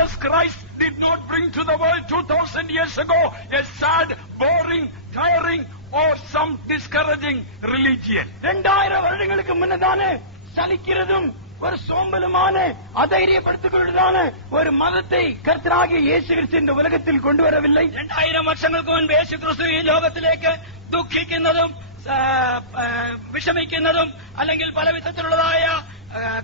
Jesus Christ did not bring to the world 2000 years ago a sad, boring, tiring or some discouraging religion. 2000 வருடங்களுக்கு முன்னதான சலிக்கிறதும் ஒரு சோம்பலுமான அதைரியப்படுத்திக்கொள்வதான ஒரு மதத்தை கர்த்தராகிய இயேசு கிறிஸ்து இந்த உலகத்தில் கொண்டு வரவில்லை. 2000 വർഷങ്ങൾക്ക് മുൻപ് യേശു ക്രിസ്തു ഈ ലോകത്തിലേക്ക് ദുഃഖിക്കുന്നതും വിഷമിക്കുന്നതും അല്ലെങ്കിൽ പലവിധത്തിലുള്ളതായ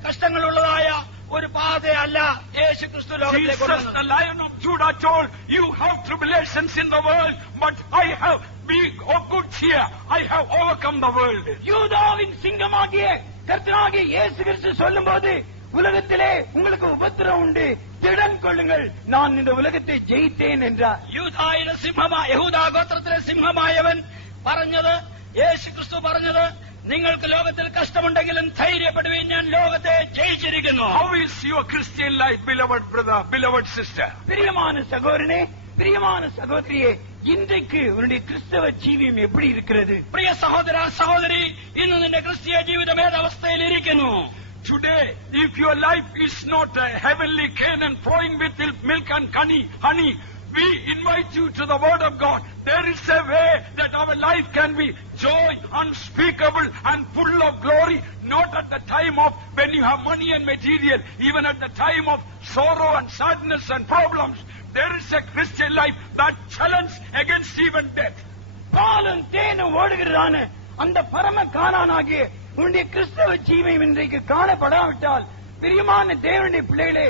കഷ്ടങ്ങളുള്ളതായ ഒരു പാതയല്ല യേശു ക്രിസ്തു ലോകത്തിലേക്ക് Jesus, the Lion of Judah, told, you have tribulations in the world, but I have been of good cheer. I have overcome the world. யூதாவின் சிங்கமாகிய கர்த்தராகிய இயேசு கிறிஸ்து சொல்லும்போது, உலகத்திலே உங்களுக்கு உபத்திரம் உண்டு, திடன் கொள்ளுங்கள், நான் இந்த உலகத்தை ஜெயித்தேன் என்றார். യഹൂദാ ഗോത്രത്തിലെ സിംഹമായവൻ പറഞ്ഞത്, യേശു ക്രിസ്തു പറഞ്ഞത്, നിങ്ങൾക്ക് ലോകത്തിൽ കഷ്ടമുണ്ടെങ്കിലും ധൈര്യപ്പെടുവീൻ, ഞാൻ ലോകത്തെ ജയിച്ചിരിക്കുന്നു. How is your Christian life, beloved brother, beloved sister? பிரியமான சகோதரனே, பிரியமான சகோதரியே, இன்றைக்கு உன்னுடைய கிறிஸ்தவ ஜீவியம் எப்படி இருக்கிறது? പ്രിയ സഹോദര സഹോദരി, ഇന്ന് നിന്റെ ക്രിസ്തീയ ജീവിതം ഏതവസ്ഥയിൽ ഇരിക്കുന്നു? Today, if your life is not a heavenly Canaan flowing with milk and honey, we invite you to the Word of God. There is a way that our life can be joy unspeakable and full of glory, not at the time of when you have money and material, even at the time of sorrow and sadness and problems. There is a Christian life that challenges against even death. பாலும் தேனும் ஓடுகிறதான அந்த பரம கானானாகிய உன்னுடைய கிறிஸ்தவ ஜீவியம் இன்றைக்கு காணப்படாவிட்டால், பிரியமான தேவனுடைய பிள்ளைகளே,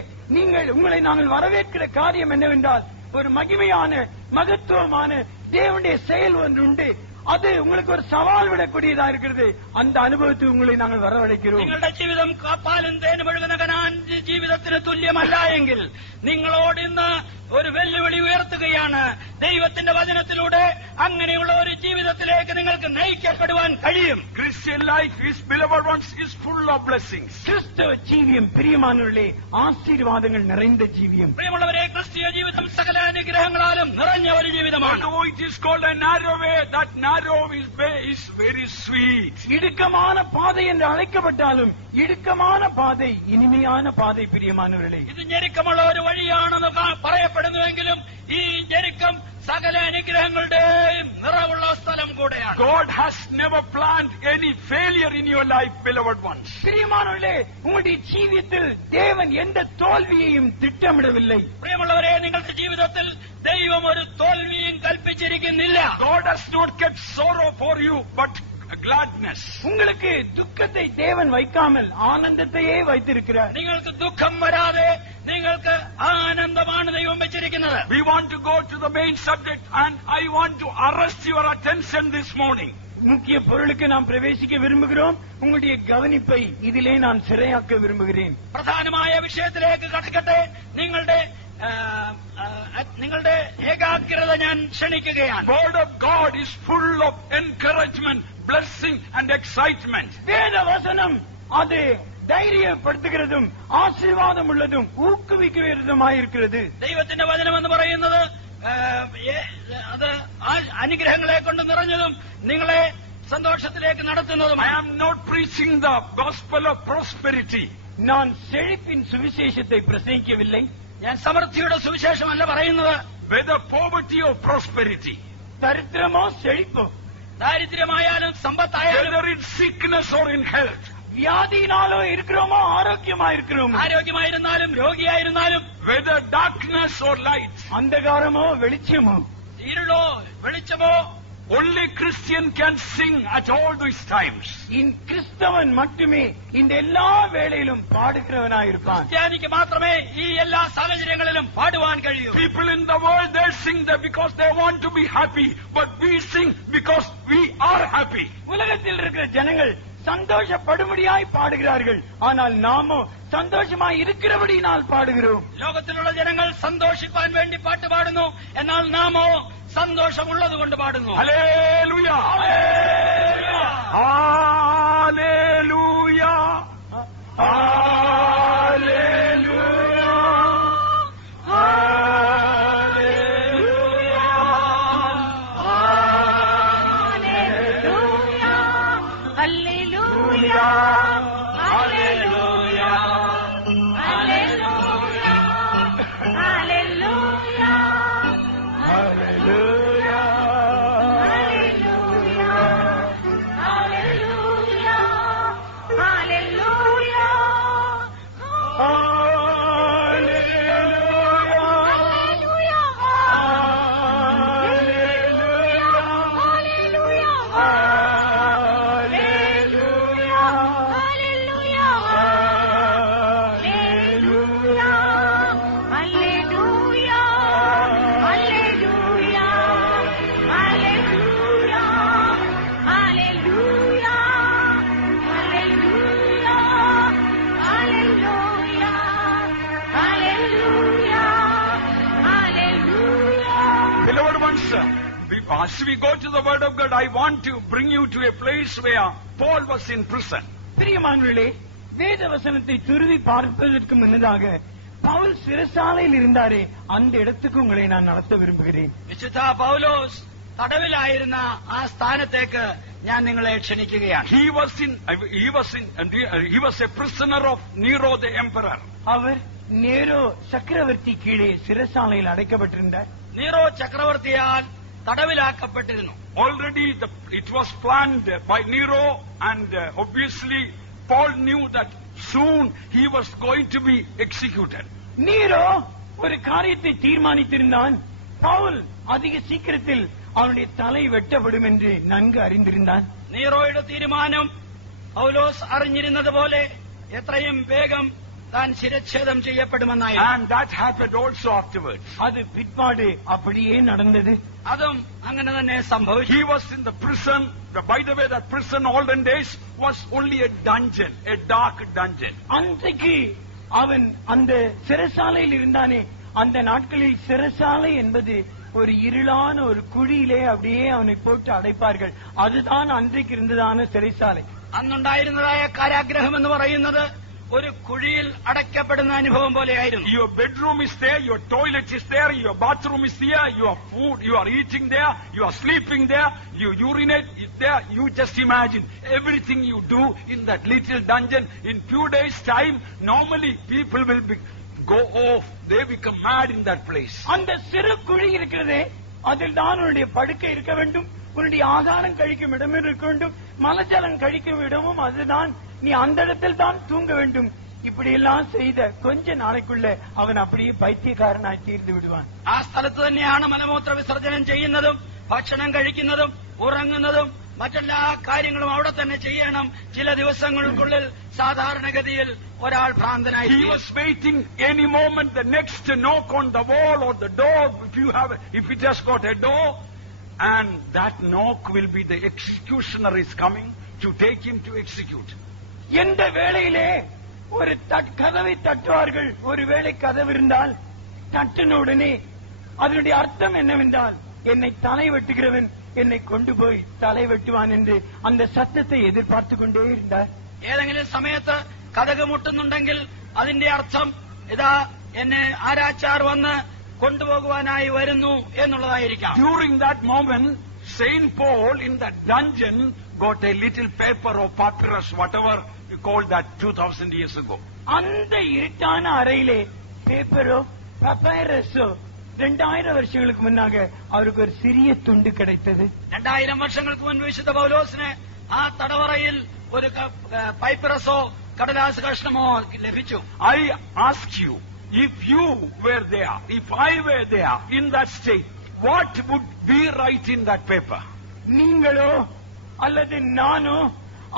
உங்களை நாங்கள் வரவேற்கிற காரியம் என்னவென்றால், ஒரு மகிமையான மகத்துவமான தேவனுடைய செயல் ஒன்று உண்டு. அது உங்களுக்கு ஒரு சவால் விடக்கூடியதா இருக்கிறது. அந்த அனுபவத்தை உங்களை நாங்கள் வரவழைக்கிறோம். നിങ്ങളുടെ ജീവിതം പാലും തേനും ഒഴുകുന്ന കനാൻ ജീവിതത്തിന് തുല്യമല്ല എങ്കിൽ നിങ്ങളോട് ഇന്ന് ഒരു വെല്ലുവിളി ഉയർത്തുകയാണ്. ദൈവത്തിന്റെ വചനത്തിലൂടെ അങ്ങനെയുള്ള ഒരു ജീവിതത്തിലേക്ക് നിങ്ങൾക്ക് നയിക്കപ്പെടുവാൻ കഴിയും. Christian life is, beloved ones, is full of blessings. கிறிஸ்தவ ஜீவியம் பிரியமானவர்களே ஆசீர்வாதங்கள் நிறைந்த ஜீவியம். പ്രിയമുള്ളവരെ, ക്രിസ്തീയ ജീവിതം സകല അനുഗ്രഹങ്ങളാലും നിറഞ്ഞ ഒരു ജീവിതമാണ്. Although it is called a narrow way, that narrow way is very sweet. இடுக்கமான பாதை என்று அழைக்கப்பட்டாலும் இடுக்கமான பாதை இனிமையான பாதை. பிரியமானவர்களே, ഇത് ഞെരുക്കമുള്ള ഒരു വഴിയാണെന്ന് പറയപ്പെടുന്നുവെങ്കിലും ഈ ഞെരുക്കം സകല അനുഗ്രഹങ്ങളുടെയും നിറവുള്ള സ്ഥലം കൂടെയാണ്. God has never planned any failure in your life, beloved ones. பிரியமானவர்களே, உங்களுடைய ஜீவியத்தில் தேவன் எந்த தோல்வியையும் திட்டமிடவில்லை. പ്രിയമുള്ളവരെ, നിങ്ങളുടെ ജീവിതത്തിൽ ദൈവം ഒരു തോൽവിയും കൽപ്പിച്ചിരിക്കുന്നില്ല. God has not kept sorrow for you, but gladness. உங்களுக்கு துக்கத்தை தேவன் வைக்காமல் ஆனந்தத்தையே வைத்திருக்கிறார். നിങ്ങൾക്ക് ദുഃഖം വരാതെ നിങ്ങൾക്ക് ആനന്ദമാണ് ദൈവം വെച്ചിരിക്കുന്നത്. We want to go to the main subject, and I want to arrest your attention this morning. முக்கிய பொருளுக்கு நாம் பிரவேசிக்க விரும்புகிறோம். உங்களுடைய கவனிப்பை இதிலே நான் சிறையாக்க விரும்புகிறேன். പ്രധാനമായ വിഷയത്തിലേക്ക് കടക്കട്ടെ. നിങ്ങളുടെ ഏകാഗ്രത ഞാൻ ക്ഷണിക്കുകയാണ്. Word of God is full of encouragement, blessing and excitement. வேத வசனம் அது ധൈര്യപ്പെടുത്തുகிறதுം ആശീർവാദം ഉള്ളതും ഊക്കുവിക്കുന്നതുമായിരിக்கிறது. ദൈവത്തിന്റെ വചനം എന്ന് പറയുന്നത് അത് അനുഗ്രഹങ്ങളെ കൊണ്ട് നിറഞ്ഞതും നിങ്ങളെ സന്തോഷത്തിലേക്ക് നടത്തുന്നതും. I am not preaching the gospel of prosperity. நான் செழிப்பின் சுவிசேஷத்தை பிரசங்கிக்கவில்லை. ഞാൻ സമൃദ്ധിയുടെ സുവിശേഷമല്ല പറയുന്നത്. Whether poverty or prosperity, ദരിദ്രമോ സെഴിപ്പോ, ദാരിദ്ര്യമായാലും സമ്പത്തായാലും, whether in sickness or in health, வியாதியினாலோ இருக்கிறோமோ ஆரோக்கியமா இருக்கிறோமோ, ആരോഗ്യമായിരുന്നാലും രോഗിയായിരുന്നാലും, whether darkness or light, அந்தகாரமோ வெளிச்சமோ, ഇരുളോ വെളിച്ചമോ, only Christian can sing at all these times. கிறிஸ்தவன் மட்டுமே இந்த எல்லா வேளையிலும் பாடுகிறவனாயிருப்பான். ക്രിസ്ത്യാനിക്ക് മാത്രമേ ഈ എല്ലാ സാഹചര്യങ്ങളിലും പാടുവാൻ കഴിയൂ. People in the world, they sing that because they want to be happy, but we sing because we are happy. உலகத்தில் இருக்கிற ஜனங்கள் சந்தோஷப்படும்படியாய் பாடுகிறார்கள், ஆனால் நாமோ சந்தோஷமாய் இருக்கிறபடியினால் பாடுகிறோம். ലോകത്തിലുള്ള ജനങ്ങൾ സന്തോഷിപ്പാൻ വേണ്ടി പാട്ട് പാടുന്നു, എന്നാൽ നാമോ സന്തോഷമുള്ളത് കൊണ്ട് പാടുന്നു. Hallelujah! Hallelujah! Hallelujah! Hallelujah! Hallelujah! as we go to the Word of God, I want to bring you to a place where Paul was in prison. பிரியமானவர்களே, வேத வசனத்தை துருவி பார்ப்பதற்கு முன்னதாக பவுல் சிறைச்சாலையில் இருந்தாரே, அந்த இடத்துக்கு உங்களை நான் நடத்த விரும்புகிறேன். വിശുദ്ധ പൗലോസ് തടവിലായിരുന്ന ആ സ്ഥാനത്തേക്ക് ഞാൻ നിങ്ങളെ ക്ഷണിക്കുകയാണ്. He was a prisoner of Nero the emperor. அவர் நேரோ சக்கரவர்த்தி கீழே சிறைச்சாலையில் அடைக்கப்பட்டிருந்தார். Nero ചക്രവർത്തിയാൽ തടവിലാക്കപ്പെട്ടിരുന്നു. Already it was planned by Nero, and obviously Paul knew that soon he was going to be executed. நீரோ ஒரு காரியத்தை தீர்மானித்திருந்தான். பவுல் அதிக சீக்கிரத்தில் அவனுடைய தலை வெட்டப்படும் என்று நன்கு அறிந்திருந்தான். നീറോയുടെ തീരുമാനം പൗലോസ് അറിഞ്ഞിരുന്നത് പോലെ എത്രയും വേഗം താൻ ശിരച്ഛേദം ചെയ്യപ്പെടുമെന്നായിരുന്നു. And that happened also afterwards. அது பிற்பாடு அப்படியே நடந்தது. അതും അങ്ങനെ തന്നെ സംഭവിച്ചു. He was in the prison. By the way, that prison olden days was only a dungeon, a dark dungeon. அன்றைக்கு அவன் அந்த சிறைச்சாலையில் இருந்தானே, அந்த நாட்களில் சிறைச்சாலை என்பது ஒரு இருளான ஒரு குழியிலே அப்படியே அவனை போட்டு அடைப்பார்கள். அதுதான் அன்றைக்கு இருந்ததான சிறைச்சாலை. അന്നുണ്ടായിരുന്നതായ കാരാഗ്രഹം എന്ന് പറയുന്നത് ഒരു കുഴിയിൽ അടയ്ക്കപ്പെടുന്ന അനുഭവം പോലെയായിരുന്നു. Your bedroom is there, your toilet is there, your bathroom is there, your food, you are eating there, you are sleeping there, you urinate there. You just imagine everything you do in that little dungeon. In few days' time, normally people will go off. They become mad in that place. அந்த சிறு குழி இருக்கிறதே, அதில் தான் உன்னுடைய படுக்கை இருக்க வேண்டும், உன்னுடைய ஆகாரம் கழிக்கும் இடம் இருக்க வேண்டும், மலஜலம் கழிக்கும் இடமும் அதுதான். நீ அந்த இடத்தில் தான் தூங்க வேண்டும். இப்படி எல்லாம் செய்த கொஞ்ச நாளைக்குள்ள அவன் அப்படியே பைத்தியக்காரனாய் தீர்ந்து விடுவான். ആ സ്ഥലത്ത് തന്നെയാണ് മലമൂത്ര വിസർജനം ചെയ്യുന്നതും ഭക്ഷണം കഴിക്കുന്നതും ഉറങ്ങുന്നതും മറ്റെല്ലാ കാര്യങ്ങളും അവിടെ തന്നെ ചെയ്യണം. ചില ദിവസങ്ങൾക്കുള്ളിൽ സാധാരണഗതിയിൽ ഒരാൾ ഭ്രാന്തനായി. He was waiting any moment the next knock on the wall or the door, if it has got a door, and that knock will be the executioner is coming to take him to execute. எந்த வேளையிலே ஒரு கதவை தட்டுவார்கள், ஒருவேளை கதவு இருந்தால் தட்டின உடனே அதனுடைய அர்த்தம் என்னவென்றால், என்னை தலை வெட்டுகிறவன் என்னை கொண்டு போய் தலை வெட்டுவான் என்று அந்த சத்தத்தை எதிர்பார்த்து கொண்டே இருந்தார். ഏതെങ്കിലും സമയത്ത് കതക് മുട്ടുന്നുണ്ടെങ്കിൽ അതിന്റെ അർത്ഥം ഇതാ എന്നെ ആരാച്ചാർ വന്ന് കൊണ്ടുപോകുവാനായി വരുന്നു എന്നുള്ളതായിരിക്കാം. During that moment, Saint Paul in that dungeon got a little paper or papyrus, whatever you called that 2000 years ago. அந்த இருட்டான அறையிலே பேப்பரோ பப்பைரஸோ 2000 வருஷங்களுக்கு முன்னாக அவருக்கு ஒரு சிறிய துண்டு கிடைத்தது. 2000 വർഷങ്ങൾക്ക് മുൻപ് വിശുദ്ധ പൗലോസിന് ആ തടവറയിൽ ഒരു പൈപ്പിറസോ കടലാസ് കഷ്ണമോ ലഭിച്ചു. I ask you, if you were there, if I were there in that state, what would be right in that paper? நீங்களோ அல்லது நானோ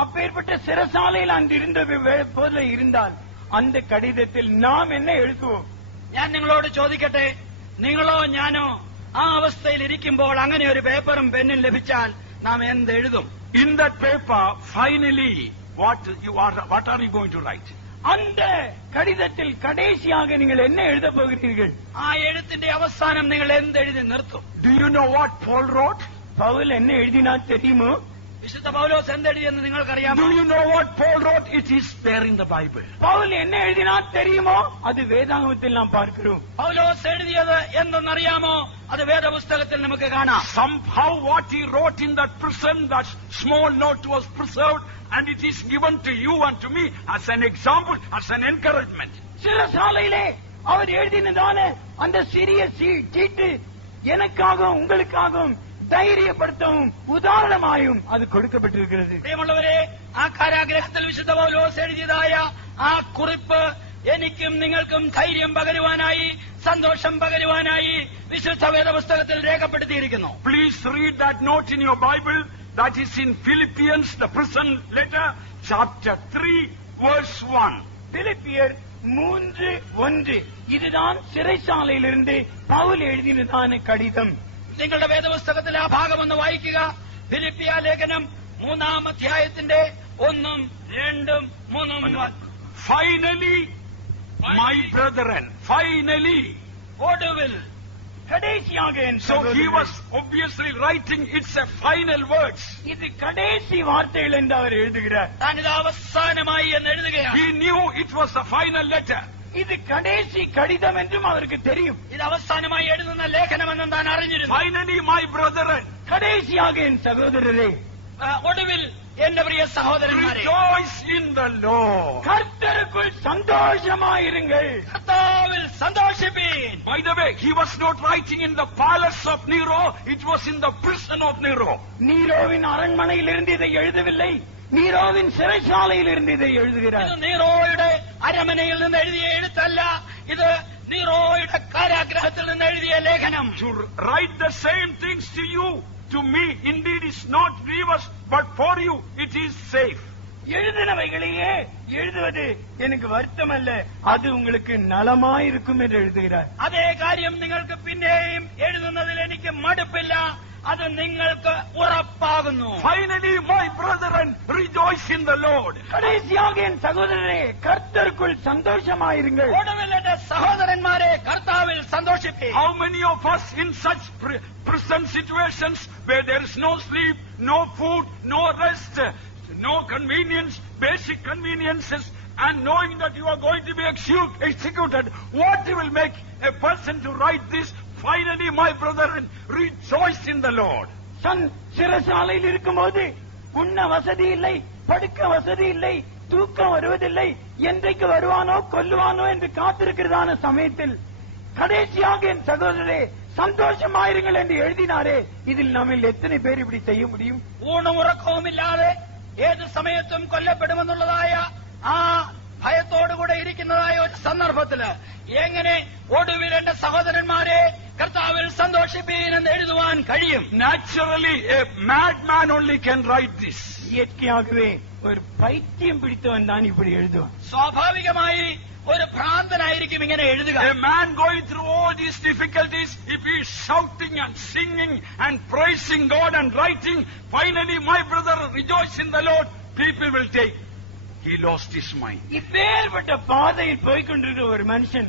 அப்பேற்பட்ட சிறைச்சாலையில் அன்று இருந்த போல இருந்தால் அந்த கடிதத்தில் நாம் என்ன எழுதுவோம்? ഞാൻ നിങ്ങളോട് ചോദിക്കട്ടെ, നിങ്ങളോ ഞാനോ ആ അവസ്ഥയിൽ ഇരിക്കുമ്പോൾ അങ്ങനെ ഒരു പേപ്പറും പെന്നും ലഭിച്ചാൽ നാം എന്ത് എഴുതും? In that paper, finally, what are you going to write? அந்த கடிதத்தில் கடைசியாக நீங்கள் என்ன எழுத போகிறீர்கள்? ആ എഴുത്തിന്റെ അവസാനം നിങ്ങൾ എന്തെഴുതി നിർത്തും? Do you know what Paul wrote? Pavul என்ன எழுதினார் தெரியுமோ? വിശുദ്ധ പൗലോസ് എന്തെഴുതിയെന്ന് നിങ്ങൾക്കറിയാമോ? Do you know what Paul wrote? It is there in the Bible. Pavul என்ன எழுதினார் தெரியுமோ? அது வேதாகமத்தில் நாம் பார்க்கிறோம். പൗലോസ് എഴുതിയത് എന്തെന്നറിയാമോ? അത് വേദപുസ്തകത്തിൽ നമുക്ക് കാണാം. Somehow what he wrote in that prison, that small note was preserved, and it is given to you and to me as an example, as an encouragement. சிறைச்சாலையிலே அவர் எழுதினதான அந்த சிறிய சீட்டு எனக்காகவும் உங்களுக்காகவும் ധൈര്യപ്പെടുത്തവും ഉദാഹരണമായും അത് കൊടുക്കപ്പെട്ടിരിക്കുന്നത്. പ്രിയമുള്ളവരെ, ആ കാരാഗ്രഹത്തിൽ വിശുദ്ധ പൗലോസ് എഴുതിയതായ ആ കുറിപ്പ് എനിക്കും നിങ്ങൾക്കും ധൈര്യം പകരുവാനായി, സന്തോഷം പകരുവാനായി വിശുദ്ധ വേദപുസ്തകത്തിൽ രേഖപ്പെടുത്തിയിരിക്കുന്നു. Please read that note in your Bible. That is in Philippians, the prison letter, chapter 3, verse 1. பிலிப்பியர் 3:1. இதுதான் சிறைச்சாலையிலிருந்து பவுல் எழுதினதான கடிதம். നിങ്ങളുടെ വേദപുസ്തകത്തിലെ ആ ഭാഗം ഒന്ന് വായിക്കുക. ഫിലിപ്പിയ ലേഖനം 3-ാം അധ്യായത്തിന്റെ 1, 2, 3. Finally, my brethren, finally, ഒടുവിൽ கடைசியாக என் So he சகோதரரே, was obviously writing, it's a final words. இது கடைசி வார்த்தைகள் என்று அவர் எழுதுகிறார். താൻ ഇത് അവസാനമായി എന്ന് എഴുതുകയാണ്. He knew it was the final letter. இது கடைசி கடிதம் என்றும் அவருக்கு தெரியும். ഇത് അവസാനമായി എഴുതുന്ന ലേഖനമെന്നും താൻ അറിഞ്ഞിരുന്നു. Finally, my brethren, கடைசியாக என் சகோதரரே, ഒടുവിൽ എന്റെ പ്രിയ സഹോദരന്മാരെ, rejoice in the Lord. கர்த்தருக்குள் சந்தோஷமாயிருங்கள். കർത്താവിൽ സന്തോഷിപ്പീൻ. By the way, he was not writing in the palace of Nero, it was in the prison of Nero. நீரோவின் அரண்மனையில் இருந்து இதை எழுதவில்லை, நீரோவின் சிறைச்சாலையில் இருந்து இதை எழுதுகிறார். ഇത് നീറോയുടെ അരമനയിൽ നിന്ന് എഴുതിയ എഴുത്തല്ല, ഇത് നീറോയുടെ കാരാഗ്രഹത്തിൽ നിന്ന് എഴുതിയ ലേഖനം. To write the same things to you, to me, indeed is not grievous, but for you it is safe. எழுதினவைகளையே எழுதுவது எனக்கு வருத்தம் அல்ல, அது உங்களுக்கு நலமாயிருக்கும் என்று எழுதுகிறார். അതേ കാര്യം നിങ്ങൾക്ക് പിന്നെയും എഴുതുന്നതിൽ എനിക്ക് മടുപ്പില്ല, അത് നിങ്ങൾക്ക് ഉറപ്പാകുന്നു. Finally, my brethren, rejoice in the Lord. கடைசியாக என் சகோதரரே, கர்த்தருக்குள் சந்தோஷமாயிருங்கள். ഒടുവിൽ എന്റെ സഹോദരന്മാരെ, കർത്താവിൽ സന്തോഷിപ്പീൻ. How many of us in such prison situations where there is no sleep, no food, no rest, no convenience, basic conveniences, and knowing that you are going to be executed, what will make a person to write this? Finally, my brethren, rejoice in the Lord. சிறைச்சாலையில் இருக்கும்போது உண்ண வசதி இல்லை, படுக்க வசதி இல்லை, தூக்கம் வருவதில்லை, என்றைக்கு வருவானோ கொல்லுவானோ என்று காத்திருக்கிறதான சமயத்தில் கடைசியாக என் சகோதரரே சந்தோஷமாயிருங்கள் என்று எழுதினாரே, இதில் நம்மில் எத்தனை பேர் இப்படி செய்ய முடியும்? ഊണും ഉറക്കവുമില്ലാതെ ഏത് സമയത്തും കൊല്ലപ്പെടുമെന്നുള്ളതായ ആ ഭയത്തോടുകൂടെ ഇരിക്കുന്നതായ ഒരു സന്ദർഭത്തില് എങ്ങനെ ഒടുവിൽ എന്റെ സഹോദരന്മാരെ കർത്താവിൽ സന്തോഷിപ്പീൻ എന്ന് എഴുതുവാൻ കഴിയും? Naturally, a madman only can write this. இயற்கையாகவே ஒரு பைத்தியம் பிடித்தவன் தான் இப்படி எழுதுவான். സ്വാഭാവികമായി ഒരു ഭ്രാന്തനായിരിക്കും ഇങ്ങനെ എഴുതുക. A man going through all these difficulties, if he is shouting and singing and praising God and writing, finally, my brother, rejoice in the Lord, people will take. He lost his mind. இப்பேற்பட்ட பாதையில் போய்கொண்டிருக்கிற ஒரு மனுஷன்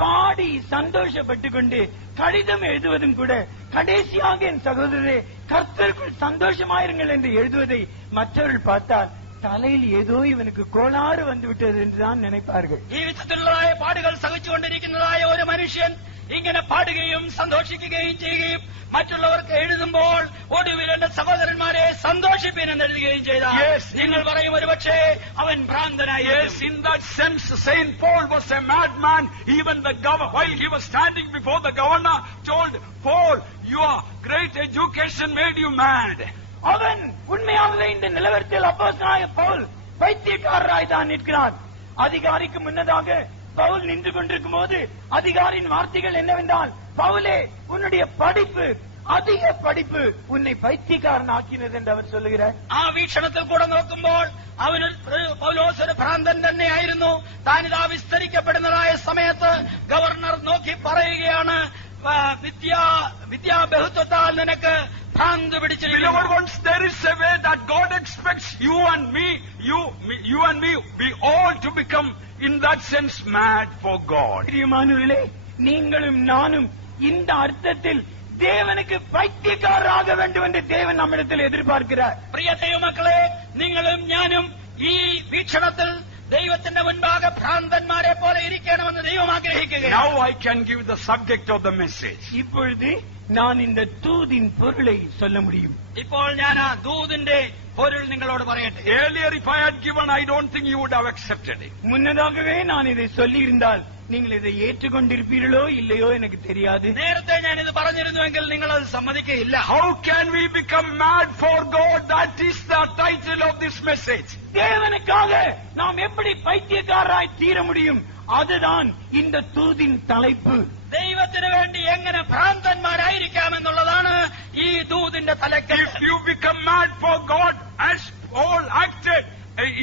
பாடி சந்தோஷப்பட்டு கொண்டு கடிதம் எழுதுவதும் கூட கடைசியாக என் சகோதரரே கர்த்தருக்குள் சந்தோஷமாயிருங்கள் என்று எழுதுவதை மற்றவர்கள் பார்த்தால் தலையில் ஏதோ ഇവனுக்கு கோளாறு வந்து விட்டது என்றுதான் நினைப்பார்கள். ജീവിതത്തിലുള്ളതായ പാടുകൾ സഹിച്ചുകൊണ്ടിരിക്കുന്നതായ ഒരു മനുഷ്യൻ ഇങ്ങനെ പാടുകയും സന്തോഷിക്കുകയും ചെയ്യുകയും മറ്റുള്ളവർക്ക് എഴുതുമ്പോൾ ഒടുവിൽ എന്റെ സഹോദരന്മാരെ സന്തോഷിപ്പീൻ എന്ന് എഴുതുകയും ചെയ്താൽ നിങ്ങൾ പറയും ഒരുപക്ഷേ അവൻ ഭ്രാന്തനായി. Yes, in that sense, Saint Paul was a madman. Even the governor, while he was standing before the governor, told Paul, "Your great education made you mad." அவன் உண்மையாகவே இந்த நிலவரத்தில் அப்போஸ்தலனாகிய பவுல் பைத்தியக்காரராய் தான் நிற்கிறான். அதிகாரிக்கு முன்னதாக பவுல் நின்று கொண்டிருக்கும் போது அதிகாரியின் வார்த்தைகள் என்னவென்றால், பவுலே உன்னுடைய படிப்பு, அதிக படிப்பு உன்னை பைத்தியக்காரன் ആക്കിയത് എന്ന് അവർ சொல்லுகிறார். ആ വീക്ഷണത്തിൽ കൂടെ നോക്കുമ്പോൾ അവന് പൗലോസ് ഒരു ഭ്രാന്തൻ തന്നെയായിരുന്നു. താനിതാ വിസ്തരിക്കപ്പെടുന്നതായ സമയത്ത് ഗവർണർ നോക്കി പറയുകയാണ്, വിദ്യാബഹുത്വത്താൽ നിനക്ക് ഭ്രാന്ത് പിടിച്ചിരിക്കുന്നു. Beloved ones, there is a way that God expects you and me, we all to become, in that sense, mad for God. பிரியமானவர்களே, நீங்களும் நானும் இந்த அர்த்தத்தில் தேவனுக்கு பைத்தியக்காரராக வேண்டும் என்று தேவன் நம்மிடத்தில் எதிர்பார்க்கிறார். പ്രിയ ദൈവമക്കളെ, നിങ്ങളും ഞാനും ഈ വീക്ഷണത്തിൽ ദൈവത്തിന്റെ മുൻപാകെ ഭ്രാന്തന്മാരെ പോലെ ഇരിക്കണമെന്ന് ദൈവം ആഗ്രഹിക്കുകയാണ്. Now I can give the subject of the message. இப்பொழுது நான் இந்த தூதின் பொருளை சொல்ல முடியும். ഇപ്പോൾ ഞാൻ ആ ദൂതിന്റെ പൊരുൾ നിങ്ങളോട് പറയട്ടെ. Earlier, if I had given, I don't think you would have accepted it. முன்னதாகவே நான் இதை சொல்லி இருந்தால் நீங்கள் இதை ஏற்றுக்கொண்டிருப்பீர்களோ இல்லையோ எனக்கு தெரியாது. നേരത്തെ ഞാൻ ഇത് പറഞ്ഞിരുന്നുവെങ്കിൽ നിങ്ങൾ അത് സമ്മതിക്കുകയില്ല. How can we become mad for God? That is the title of this message. தேவனுக்காக நாம் எப்படி பைத்தியக்காரராய் தீர முடியும்? அதுதான் இந்த தூதின் தலைப்பு. ദൈവത്തിന് വേണ്ടി എങ്ങനെ ഭ്രാന്തന്മാരായിരിക്കാമെന്നുള്ളതാണ് ഈ ദൂതിന്റെ തലക്കൽ. If you become mad for God, as Paul acted,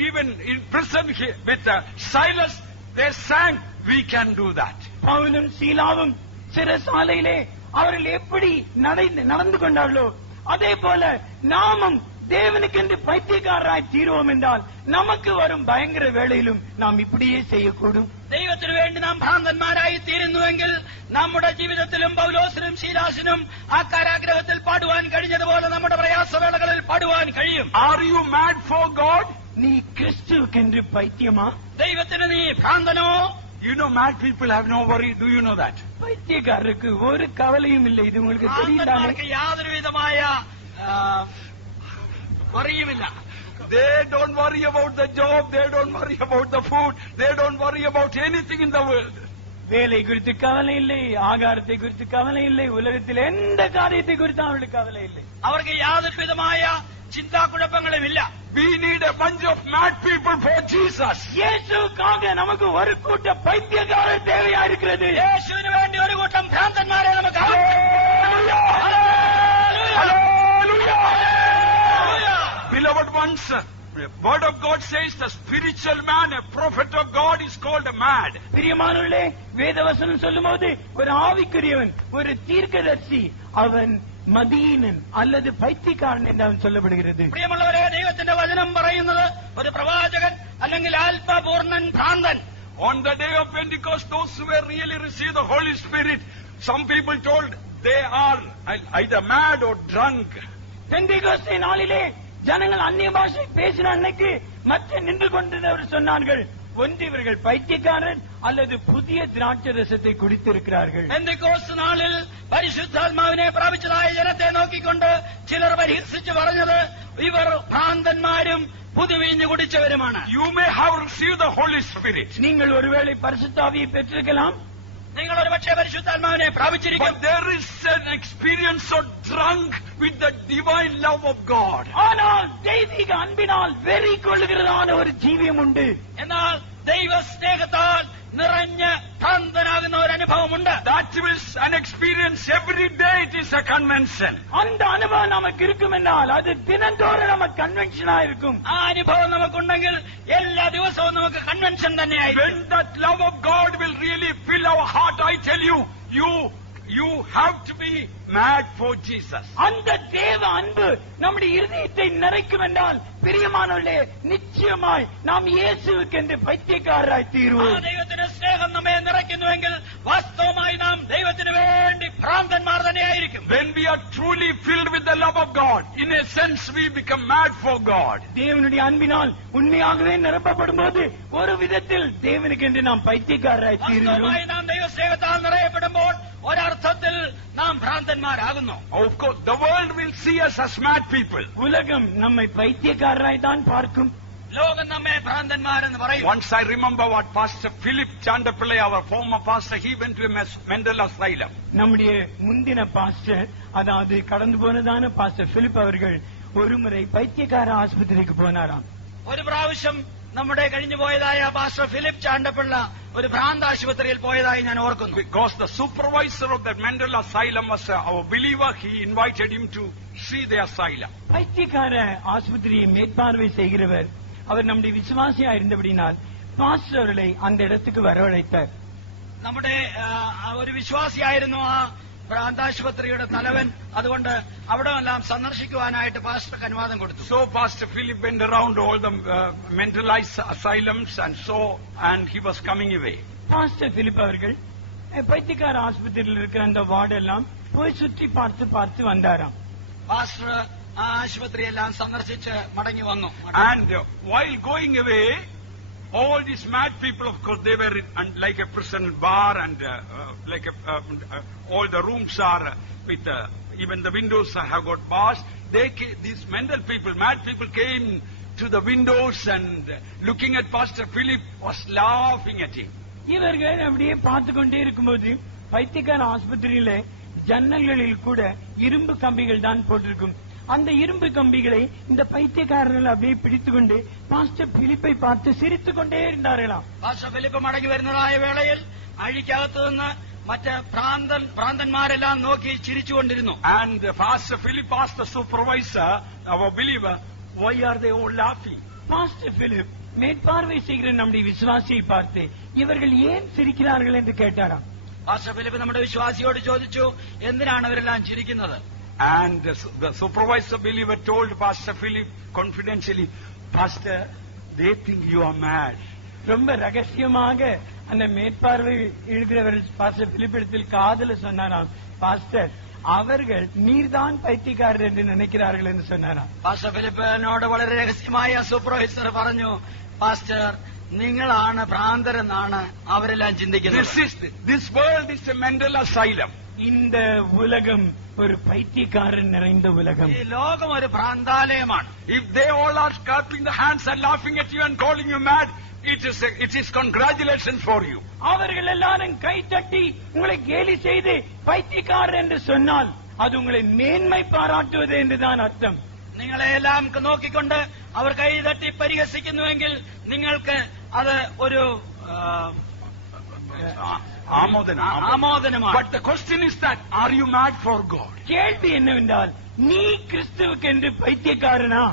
even in prison with Silas, they sang, we can do that. பவுலும் சீலாவும் சிறைசாலையிலே அவர்கள் எப்படி நடந்து கொண்டார்களோ அதே போல நாமும் தேவனுக்கென்று பைத்தியக்காரராய் தீருவோம் என்றால் நமக்கு வரும் பயங்கர வேளையிலும் நாம் இப்படியே செய்யக்கூடும். ദൈവത്തിനു വേണ്ടി നാം ഭ്രാന്തന്മാരായി തീരുന്നുവെങ്കിൽ നമ്മുടെ ജീവിതത്തിലും പൗലോസിനും ശീലാസിനും ആ കാരാഗ്രഹത്തിൽ പാടുവാൻ കഴിഞ്ഞതുപോലെ നമ്മുടെ പ്രയാസവേളകളിൽ പാടുവാൻ കഴിയും. Are you mad for God? நீ கிறிஸ்துவுக்கென்று பைத்தியமா? ദൈവത്തിന് നീ ഭ്രാന്തനോ? You know, mad people have no worry. Do you know that? பைத்தியக்காரருக்கு ஒரு கவலையும் இல்லை. இது உங்களுக்கு தெரியுதானே? ഭ്രാന്തന്മാർക്ക് യാതൊരു വിധമായ വറിയുമില്ല. They don't worry about the job. They don't worry about the food. They don't worry about anything in the world. வேலை குறித்து கவலை இல்லை, ஆகாரத்தை குறித்து கவலை இல்லை, உலகத்தில் எந்த காரியத்தை குறித்து அவர்களுக்கு கவலை இல்லை. അവർക്ക് യാതൊരു വിധമായ ചിന്താക്കുഴപ്പങ്ങളുമില്ല. We need a bunch of mad people for Jesus. இயேசுவுக்காக நமக்கு ஒரு கூட்ட பைத்தியக்காரர் தேவையா இருக்கிறது. യേശുവിന് വേണ്ടി ഒരു കൂട്ടം ഭ്രാന്തന്മാരെ നമുക്ക് Beloved ones, the word of God says the spiritual man, a prophet of God, is called a mad. பிரியமானவர்களே, வேதவசனம் சொல்லும்போது ஒரு ஆவிக்குரியவன், ஒரு தீர்க்கதரிசி, அவன் மதீனன் அல்லது பைத்தியக்காரன் என்று அவன் சொல்லப்படுகிறது. പ്രിയമുള്ളവരെ, ദൈവത്തിന്റെ വചനം പറയുന്നത് ഒരു പ്രവാചകൻ അല്ലെങ്കിൽ ആത്മപൂർണ്ണൻ ഭ്രാന്തൻ. On the day of Pentecost, those who were really received the Holy Spirit, some people told they are either mad or drunk. Pentecost நாளிலே ஜனங்கள் அந்நிய பாஷை பேசின அன்னைக்கு மற்ற நின்று கொண்டிருந்தவர் சொன்னார்கள், ஒன்று இவர்கள் பைத்தியக்காரன் அல்லது புதிய திராட்சை ரசத்தை குடித்திருக்கிறார்கள். പെന്തക്കോസ്ത് നാളിൽ പരിശുദ്ധാത്മാവിനെ പ്രാപിച്ചതായ ജനത്തെ നോക്കിക്കൊണ്ട് ചിലർ പരിഹസിച്ചു പറഞ്ഞത് ഇവർ ഭ്രാന്തന്മാരും പുതുവീഞ്ഞു കുടിച്ചവരുമാണ്. You may have received the Holy Spirit, நீங்கள் ஒருவேளை பரிசுத்த ஆவியை பெற்றிருக்கலாம், നിങ്ങൾ ഒരുപക്ഷെ പരിശുദ്ധാത്മാവിനെ പ്രാപിച്ചിരിക്കും. but there is an experience of drunk with the divine love of God. ஆனால் தெய்வீக அன்பினால் வெறி கொள்ளுகிறதான ஒரு ஜீவியம் உண்டு. എന്നാൽ ദൈവ സ്നേഹത്താൽ നിറഞ്ഞ ഭ്രാന്തനാകുന്ന ഒരു അനുഭവമുണ്ട്. That is an experience every day. It is a convention. அந்த அனுபவம் நமக்கு இருக்கும் என்றால் அது தினந்தோறும் நமக்கு கன்வென்ஷனா இருக்கும். ആ അനുഭവം നമുക്കുണ്ടെങ്കിൽ എല്ലാ ദിവസവും നമുക്ക് കൺവെൻഷൻ തന്നെയായിരിക്കും. When that love of God will really fill our heart, I tell you, you have to be mad for Jesus. அந்த தேவ அன்பு நம்முடைய இருதயத்தை நிறைக்கும் என்றால் பிரியமானவர்களே, நிச்சயமாய் நாம் இயேசுவுக்கென்று பைத்தியக்காரராய் ആ தீருவோம். ദൈവത്തിന്റെ സ്നേഹം നമ്മെ നിറയ്ക്കുന്നുവെങ്കിൽ വാസ്തവമായി നാം ദൈവത്തിന് വേണ്ടി ഭ്രാന്തന്മാർ തന്നെയായിരിക്കും. When we are truly filled with the love of God, in a sense we become mad for God. தேவனுடைய அன்பினால் உண்மையாகவே நிரப்பப்படும் போது ஒரு விதத்தில் தேவனுக்கென்று நாம் பைத்தியக்காரராய் தீருவோம். വാസ്തവമായി നാം ദൈവ സ്നേഹത്താൽ നിറയപ്പെടുമ്പോൾ ഒരർത്ഥത്തിൽ നാം ഭ്രാന്തന്മാരാകുന്നു. Of course, the world will see us as mad people. உலகம் நம்மை பைத்தியக்காரராய் தான் பார்க்கும். ലോകം നമ്മെ ഭ്രാന്തന്മാരെന്ന് പറയും. Once I remember what Pastor Philip Chandapillai, our former pastor, he went to a mental asylum. நம்முடைய முந்தின பாஸ்டர், அதாவது கடந்து போனதான பாஸ்டர் பிலிப் அவர்கள் ஒருமுறை பைத்தியக்கார ஆஸ்பத்திரிக்கு போனாராம். ഒരു പ്രാവശ്യം നമ്മുടെ കഴിഞ്ഞുപോയതായ പാസ്റ്റർ ഫിലിപ്പ് ചാണ്ടപ്പിള്ള ഒരു ഭ്രാന്ത ആശുപത്രിയിൽ പോയതായി ഞാൻ ഓർക്കുന്നു. Because the supervisor of that mental asylum was our believer, he invited him to see the asylum. பைத்தியக்கார ஆஸ்பத்திரியை மேற்பார்வை செய்கிறவர் அவர் நம்முடைய விசுவாசியா இருந்தபடினால் பாஸ்டர் அவர்களை அந்த இடத்துக்கு வரவழைத்தார். നമ്മുടെ ഒരു വിശ്വാസിയായിരുന്നു ആ ഭ്രാന്താശുപത്രിയുടെ തലവൻ. അതുകൊണ്ട് അവിടെ എല്ലാം സന്ദർശിക്കുവാനായിട്ട് പാസ്റ്റർക്ക് അനുവാദം കൊടുത്തു. So Pastor Philip went around all the mental asylums and he was coming away. Pastor Philip அவர்கள் பைத்தியக்கார ஆஸ்பத்திரியில் இருக்கிற அந்த வார்டெல்லாம் போய் சுற்றி பார்த்து பார்த்து வந்தாராம். പാസ്റ്റർ ആ ആശുപത്രിയെല്ലാം സന്ദർശിച്ച് മടങ്ങി വന്നു. And while going away, all these mad people, of course, they were like a prison bar, and all the rooms are with even the windows have got bars. These mental people, mad people, came to the windows and looking at Pastor Philip was laughing at him. இவர்கள் அப்படியே பார்த்து கொண்டே இருக்கும்போது பைத்தியக்கார ஆஸ்பத்திரியில ஜன்னல்களில் கூட இரும்பு கம்பிகள் தான் போட்டிருக்கும். அந்த இரும்பு கம்பிகளை இந்த பைத்தியக்காரர்கள் அப்படியே பிடித்துக்கொண்டு பாஸ்டர் பிலிப்பை பார்த்து சிரித்துக் கொண்டே இருந்தார்களாம். പാസ്റ്റർ ഫിലിപ്പ് മടങ്ങി വരുന്നതായ വേളയിൽ അഴിക്കകത്ത് നിന്ന് മറ്റ് ഭ്രാന്തന്മാരെല്ലാം നോക്കി ചിരിച്ചുകൊണ്ടിരുന്നു. And Pastor Philip asked the supervisor, our believer, why are they all laughing? Pastor Philip மேற்பார்வை செய்கிற நம்முடைய விசுவாசியை பார்த்து இவர்கள் ஏன் சிரிக்கிறார்கள் என்று கேட்டாராம். പാസ്റ്റർ ഫിലിപ്പ് നമ്മുടെ വിശ്വാസിയോട് ചോദിച്ചു, എന്തിനാണ് അവരെല്ലാം ചിരിക്കുന്നത്? And the supervisor believer told Pastor Philip confidentially, Pastor, they think you are mad. ரொம்ப ரகசியமாக அந்த மேற்பார்வை இருக்கிறவர் பாஸ்டர் பிலிப்பிடத்தில் காதல சொன்னாராம், பாஸ்டர் அவர்கள் நீர்தான் பைத்தியக்காரர் என்று நினைக்கிறார்கள் என்று சொன்னாராம். പാസ്റ്റർ ഫിലിപ്പിനോട് വളരെ രഹസ്യമായ സൂപ്പർവൈസർ പറഞ്ഞു, പാസ്റ്റർ നിങ്ങളാണ് ഭ്രാന്തരെന്നാണ് അവരെല്ലാം ചിന്തിക്കുന്നത്. This world is a mental asylum. இந்த உலகம் ஒரு பைத்தியக்காரன் நிறைந்த உலகம். ഈ ലോകം ഒരു ഭ്രാന്താലയമാണ്. If they all are clapping the hands and laughing at you and calling you mad, it is congratulations for you. அவர்கள் எல்லாரும் கை தட்டி உங்களை கேலி செய்து பைத்தியக்காரர் என்று சொன்னால் அது உங்களை மேன்மை பாராட்டுவது என்றுதான் அர்த்தம். നിങ്ങളെ എല്ലാം നോക്കിക്കൊണ്ട് അവർ കൈ തട്ടി പരിഹസിക്കുന്നുവെങ്കിൽ നിങ്ങൾക്ക് അത് ഒരു ആമോദനമാണ്. But the question is that, are you mad for God? கேள்வி என்னவென்றால், நீ கிறிஸ்துவுக்கு என்று பைத்தியக்காரனா?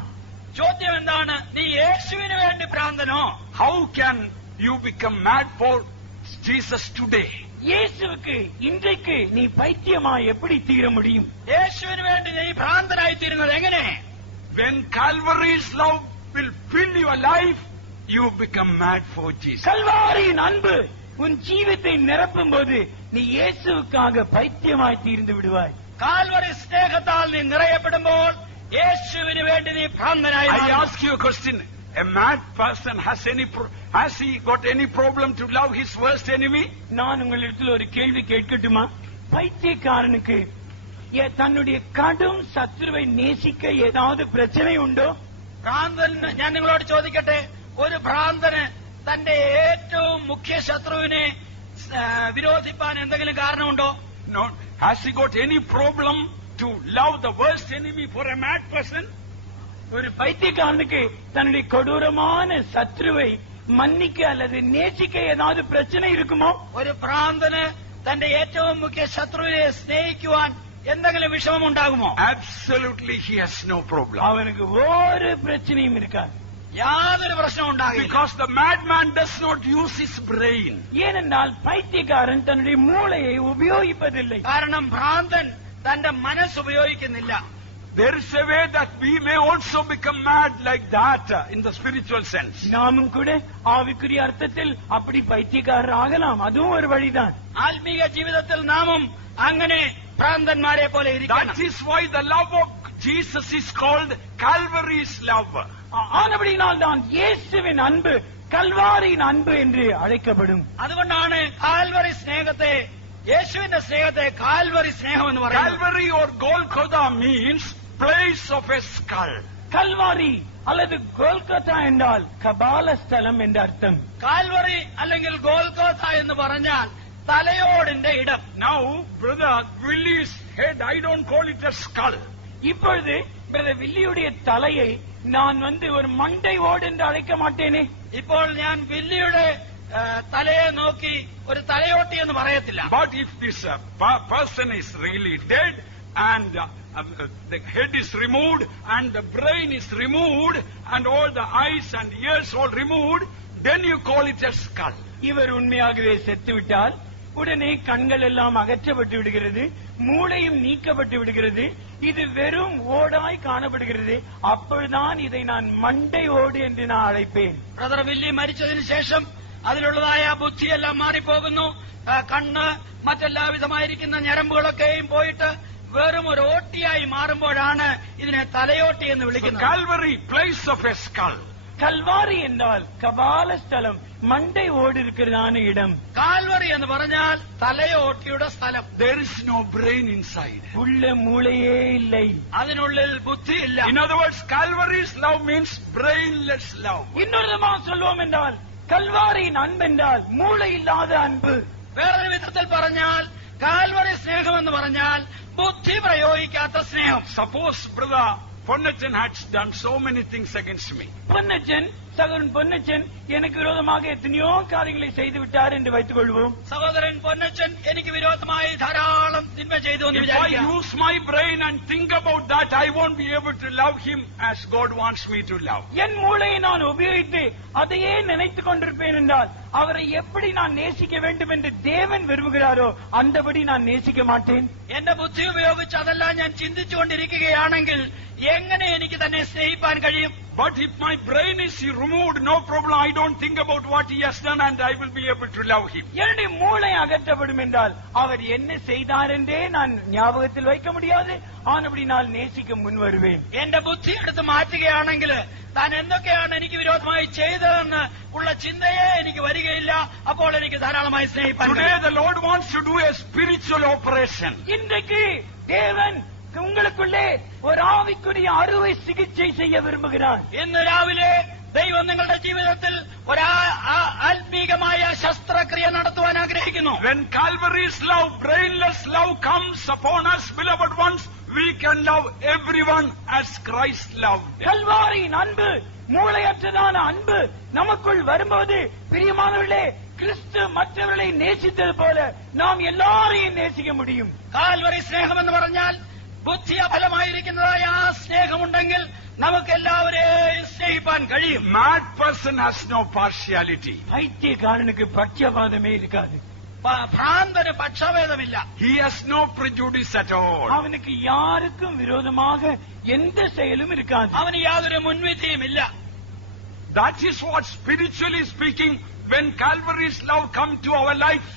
ചോദ്യം എന്താണ്, നീ യേശുവിന് വേണ്ടി ഭ്രാന്തനോ? How can you become mad for Jesus today? இயேசுவுக்கு இன்றைக்கு நீ பைத்தியமா எப்படி தீர முடியும்? യേശുവിന് വേണ്ടി നീ ഭ്രാന്തനായി തീരുന്നത് എങ്ങനെ? When Calvary's love will fill your life, you become mad for Jesus. கல்வாரியின் அன்பு உன் ஜீவித்தை நிரப்பும் போது நீ இயேசுவுக்காக பைத்தியமாய் தீர்ந்து விடுவாய். കാൽവറി സ്നേഹത്താൽ നീ നിറയപ്പെടുമ്പോൾ യേശുവിന് വേണ്ടി നീ ഭ്രാന്തനായി. I ask you a question. A mad person has he got any problem to love his worst enemy? நான் உங்களிடத்தில் ஒரு கேள்வி கேட்கட்டுமா? பைத்தியக்காரனுக்கு தன்னுடைய கடும் சத்துருவை நேசிக்க ஏதாவது பிரச்சனை உண்டோ? ഭ്രാന്തൻ, ഞാൻ നിങ്ങളോട് ചോദിക്കട്ടെ, ഒരു ഭ്രാന്തന് തന്റെ ഏറ്റവും മുഖ്യ ശത്രുവിനെ വിരോധിപ്പാൻ എന്തെങ്കിലും കാരണമുണ്ടോ? No. Has he got any problem to love the worst enemy for a mad person? ஒரு பைத்தியக்காரனுக்கு தன்னுடைய கொடூரமான சத்ருவை மன்னிக்க அல்லது நேசிக்க ஏதாவது பிரச்சனை இருக்குமோ? ഒരു ഭ്രാന്തന് തന്റെ ഏറ്റവും മുഖ്യ ശത്രുവിനെ സ്നേഹിക്കുവാൻ എന്തെങ്കിലും വിഷമം ഉണ്ടാകുമോ? Absolutely, he has no problem. அவனுக்கு ஒரு பிரச்சனையும் இருக்காது. യാതൊരു പ്രശ്നവും ഉണ്ടാകില്ല. Because the madman does not use his brain. ஏனென்றால் பைத்தியக்காரன் தன்னுடைய மூளையை உபயோகிப்பதில்லை. കാരണം ഭ്രാന്തൻ തന്റെ മനസ്സ് ഉപയോഗിക്കുന്നില്ല. There is a way that we may also become mad like that in the spiritual sense. நாமும் கூட ஆவிக்குரிய அர்த்தத்தில் அப்படி பைத்தியக்காரர் ஆகலாம். அதுவும் ஒரு வழிதான். ആത്മീക ജീവിതത്തിൽ നാമും അങ്ങനെ ഭ്രാന്തന്മാരെ പോലെ ഇരിക്കണം. That is why the love of Jesus is called Calvary's love. ஆனபடியினால் தான் இயேசுவின் அன்பு கல்வாரியின் அன்பு என்று அழைக்கப்படும். അതുകൊണ്ടാണ് കാൽവറി സ്നേഹത്തെ, യേശുവിന്റെ സ്നേഹത്തെ കാൽവറി സ്നേഹം എന്ന് പറയുന്നത്. Calvary or Golgotha means place of a skull. Kalvari அல்லது கோல்கத்தா என்றால் கபால ஸ்தலம் என்ற அர்த்தம். കാൽവറി അല്ലെങ്കിൽ ഗോൽഗോഥ എന്ന് പറഞ്ഞാൽ തലയോടിന്റെ ഇടം. Now, brother Willie's head, I don't call it a skull. இப்பொழுது பிரதர் வில்லியுடைய தலையை நான் ஒரு மண்டை ஓடு என்று அழைக்க மாட்டேனே. ഇപ്പോൾ ഞാൻ വില്ലിയുടെ തലയെ നോക്കി ഒരു തലയോട്ടി എന്ന് പറയത്തില്ല. But if this person is really dead and the head is removed and the brain is removed and all the eyes and ears all removed, then you call it a skull. இவர் உண்மையாகவே செத்துவிட்டால் உடனே கண்கள் எல்லாம் அகற்றப்பட்டு விடுகிறது, மூளையும் நீக்கப்பட்டு விடுகிறது, இது வெறும் ஓடாய் காணப்படுகிறது. அப்பொழுதுதான் இதை நான் மண்டை ஓடு என்று நான் அழைப்பேன். ബ്രദർ വില്ലി മരിച്ചതിന് ശേഷം അതിലുള്ളതായ ബുദ്ധിയെല്ലാം മാറിപ്പോകുന്നു, കണ്ണ് മറ്റെല്ലാവിധമായിരിക്കുന്ന ഞരമ്പുകളൊക്കെയും പോയിട്ട് വെറും ഒരു ഓട്ടിയായി മാറുമ്പോഴാണ് ഇതിനെ തലയോട്ടി എന്ന് വിളിക്കുന്നത്. Calvary, place of a skull. Kalvari என்றால் கபால ஸ்தலம், மண்டை ஓடு இருக்கிறதான இடம். കാൽവറി എന്ന് പറഞ്ഞാൽ തലയോട്ടിയുടെ സ്ഥലം. There is no brain inside. உள்ள மூளையே இல்லை, അതിനുള്ളിൽ ബുദ്ധിയില്ല. In other words, Calvary's love means brainless love. இன்னொரு விதமாக சொல்வோம் என்றால் கல்வாரியின் அன்பு என்றால் மூளை இல்லாத அன்பு. വേറൊരു വിധത്തിൽ പറഞ്ഞാൽ കാൽവറി സ്നേഹം എന്ന് പറഞ്ഞാൽ ബുദ്ധി പ്രയോഗിക്കാത്ത സ്നേഹം. Suppose brother Ponnajan had done so many things against me. பொன்னச்சன் சகோதரன் பொன்னச்சன் எனக்கு விரோதமாக எத்தனையோ காரியங்களை செய்து விட்டார் என்று வைத்துக் கொள்வோம். സഹോദരൻ പൊന്നച്ചൻ എനിക്ക് വിരോധമായി ധാരാളം തിന്മ ചെയ്തു എന്ന് If I വിചാരിക്കാം. use my brain and think about that, I won't be able to love him as God wants me to love. என் மூளையை நான் உபயோகித்து அதையே நினைத்துக் கொண்டிருப்பேன் என்றால் அவரை எப்படி நான் நேசிக்க வேண்டும் என்று தேவன் விரும்புகிறாரோ அந்தபடி நான் நேசிக்க மாட்டேன். എന്റെ ബുദ്ധി ഉപയോഗിച്ച് അതെല്ലാം ഞാൻ ചിന്തിച്ചുകൊണ്ടിരിക്കുകയാണെങ്കിൽ എങ്ങനെ എനിക്ക് തന്നെ സ്നേഹിപ്പാൻ കഴിയും? But if my brain is removed, no problem. I don't think about what he has done and I will be able to love him. என்னுடைய மூளை அகற்றப்படும் என்றால் அவர் என்ன செய்தார் என்றே நான் ஞாபகத்தில் வைக்க முடியாது. ஆனபடி நான் நேசிக்க முன் வருவேன். എന്റെ ബുദ്ധി എടുത്ത് മാറ്റുകയാണെങ്കിൽ താൻ എന്തൊക്കെയാണ് എനിക്ക് വിരോധമായി ചെയ്തതെന്ന് ഉള്ള ചിന്തയെ എനിക്ക് വരികയില്ല. അപ്പോൾ എനിക്ക് ധാരാളമായി സ്നേഹിപ്പാൻ Today കഴിയും. the Lord wants to do a spiritual operation. இன்றைக்கு தேவன் உங்களுக்குள்ளே ஒரு ஆவிக்குரிய அறுவை சிகிச்சை செய்ய விரும்புகிறார். ഇന്ന് രാവിലെ ദൈവം നിങ്ങളുടെ ജീവിതത്തിൽ ഒരു ആത്മീകമായ ശസ്ത്രക്രിയ നടത്തുവാൻ ആഗ്രഹിക്കുന്നു. When Calvary's love, brainless love comes upon us, beloved ones, we can love everyone as Christ loved. கல்வாரியின் அன்பு, மூளையற்றதான அன்பு நமக்குள் வரும்போது பிரியமானவர்களே, கிறிஸ்து மற்றவர்களை நேசித்தது போல நாம் எல்லாரையும் நேசிக்க முடியும். കാൽവറി സ്നേഹമെന്ന് പറഞ്ഞാൽ ബുദ്ധി അഫലമായിരിക്കുന്നതായ ആ സ്നേഹമുണ്ടെങ്കിൽ നമുക്ക് എല്ലാവരെയും സ്നേഹിപ്പാൻ കഴിയും. Mad person has no partiality. பைத்தியக்காரனுக்கு பட்சபாதமே இருக்காது. ഭ്രാന്തന് പക്ഷഭേദമില്ല. He has no prejudice at all. அவனுக்கு யாருக்கும் விரோதமாக எந்த செயலும் இருக்காது. അവന് യാതൊരു മുൻവിധിയുമില്ല. That is what, spiritually speaking, when Calvary's love come to our life,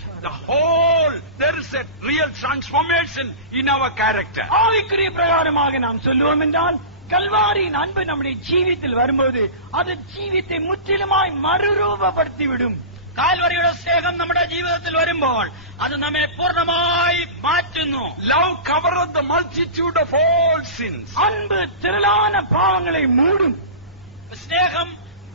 there is a real transformation in our character. ஆவிக்குரிய பிரகாரமாக நாம் சொல்லுவோம் என்றால் கல்வாரியின் அன்பு நம்முடைய ஜீவித்தில் வரும்போது அது ஜீவித்தை முற்றிலுமாய் மறுரூபப்படுத்திவிடும். കാൽവറിയുടെ സ്നേഹം നമ്മുടെ ജീവിതത്തിൽ വരുമ്പോൾ അത് നമ്മെ പൂർണ്ണമായി മാറ്റുന്നു. Love covereth the multitude of all sins. அன்பு திரளான பாவங்களை மூடும். സ്നേഹം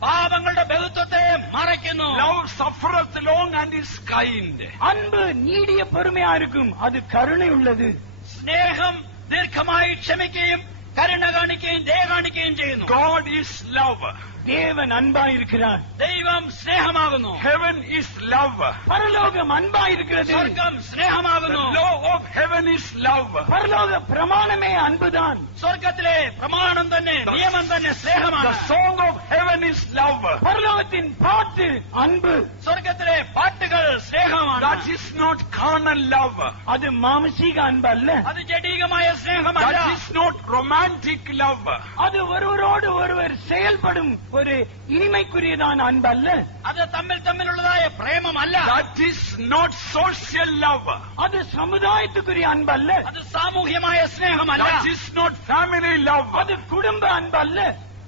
പാപങ്ങളുടെ ബഹുത്വത്തെ മറയ്ക്കുന്നു. Love suffereth long and is kind. அன்பு நீடிய பொறுமையா இருக்கும், அது கருணை உள்ளது. സ്നേഹം ദീർഘമായി ക്ഷമിക്കുകയും കരുണ കാണിക്കുകയും ദയ കാണിക്കുകയും ചെയ്യുന്നു. God is love. தேவன் அன்பாயிருக்கிறார். ദൈവം സ്നേഹമാകുന്നു. Heaven is love. பரலோகம் அன்பாயிருக்கிறது. സ്വർഗം The സ്നേഹമാകുന്നു. law of heaven is love. பரலோக பிரமாணமே அன்புதான். സ്വർഗത്തിലെ പ്രമാണം തന്നെ, നിയമം തന്നെ സ്നേഹമാണ്. The song of heaven is love. பரலோகத்தின் பாட்டு அன்பு. സ്വർഗത്തിലെ പാട്ടുകൾ സ്നേഹമാണ്. That is not carnal love. அது மாம்சீக அன்பு அல்ல. അത് ജഡികമായ സ്നേഹമല്ല. That is not romantic love. அது ஒருவரோடு ஒருவர் செயல்படும் ஒரு இனிமைக்குரியதான அன்பு அல்ல. അത് തമ്മിലുള്ളതായ പ്രേമമല്ല. That is not social love. அது சமுதாயத்துக்குரிய அன்பு அல்ல. അത് സാമൂഹ്യമായ സ്നേഹമല്ല. That is not family love. அது குடும்ப அன்பு அல்ல.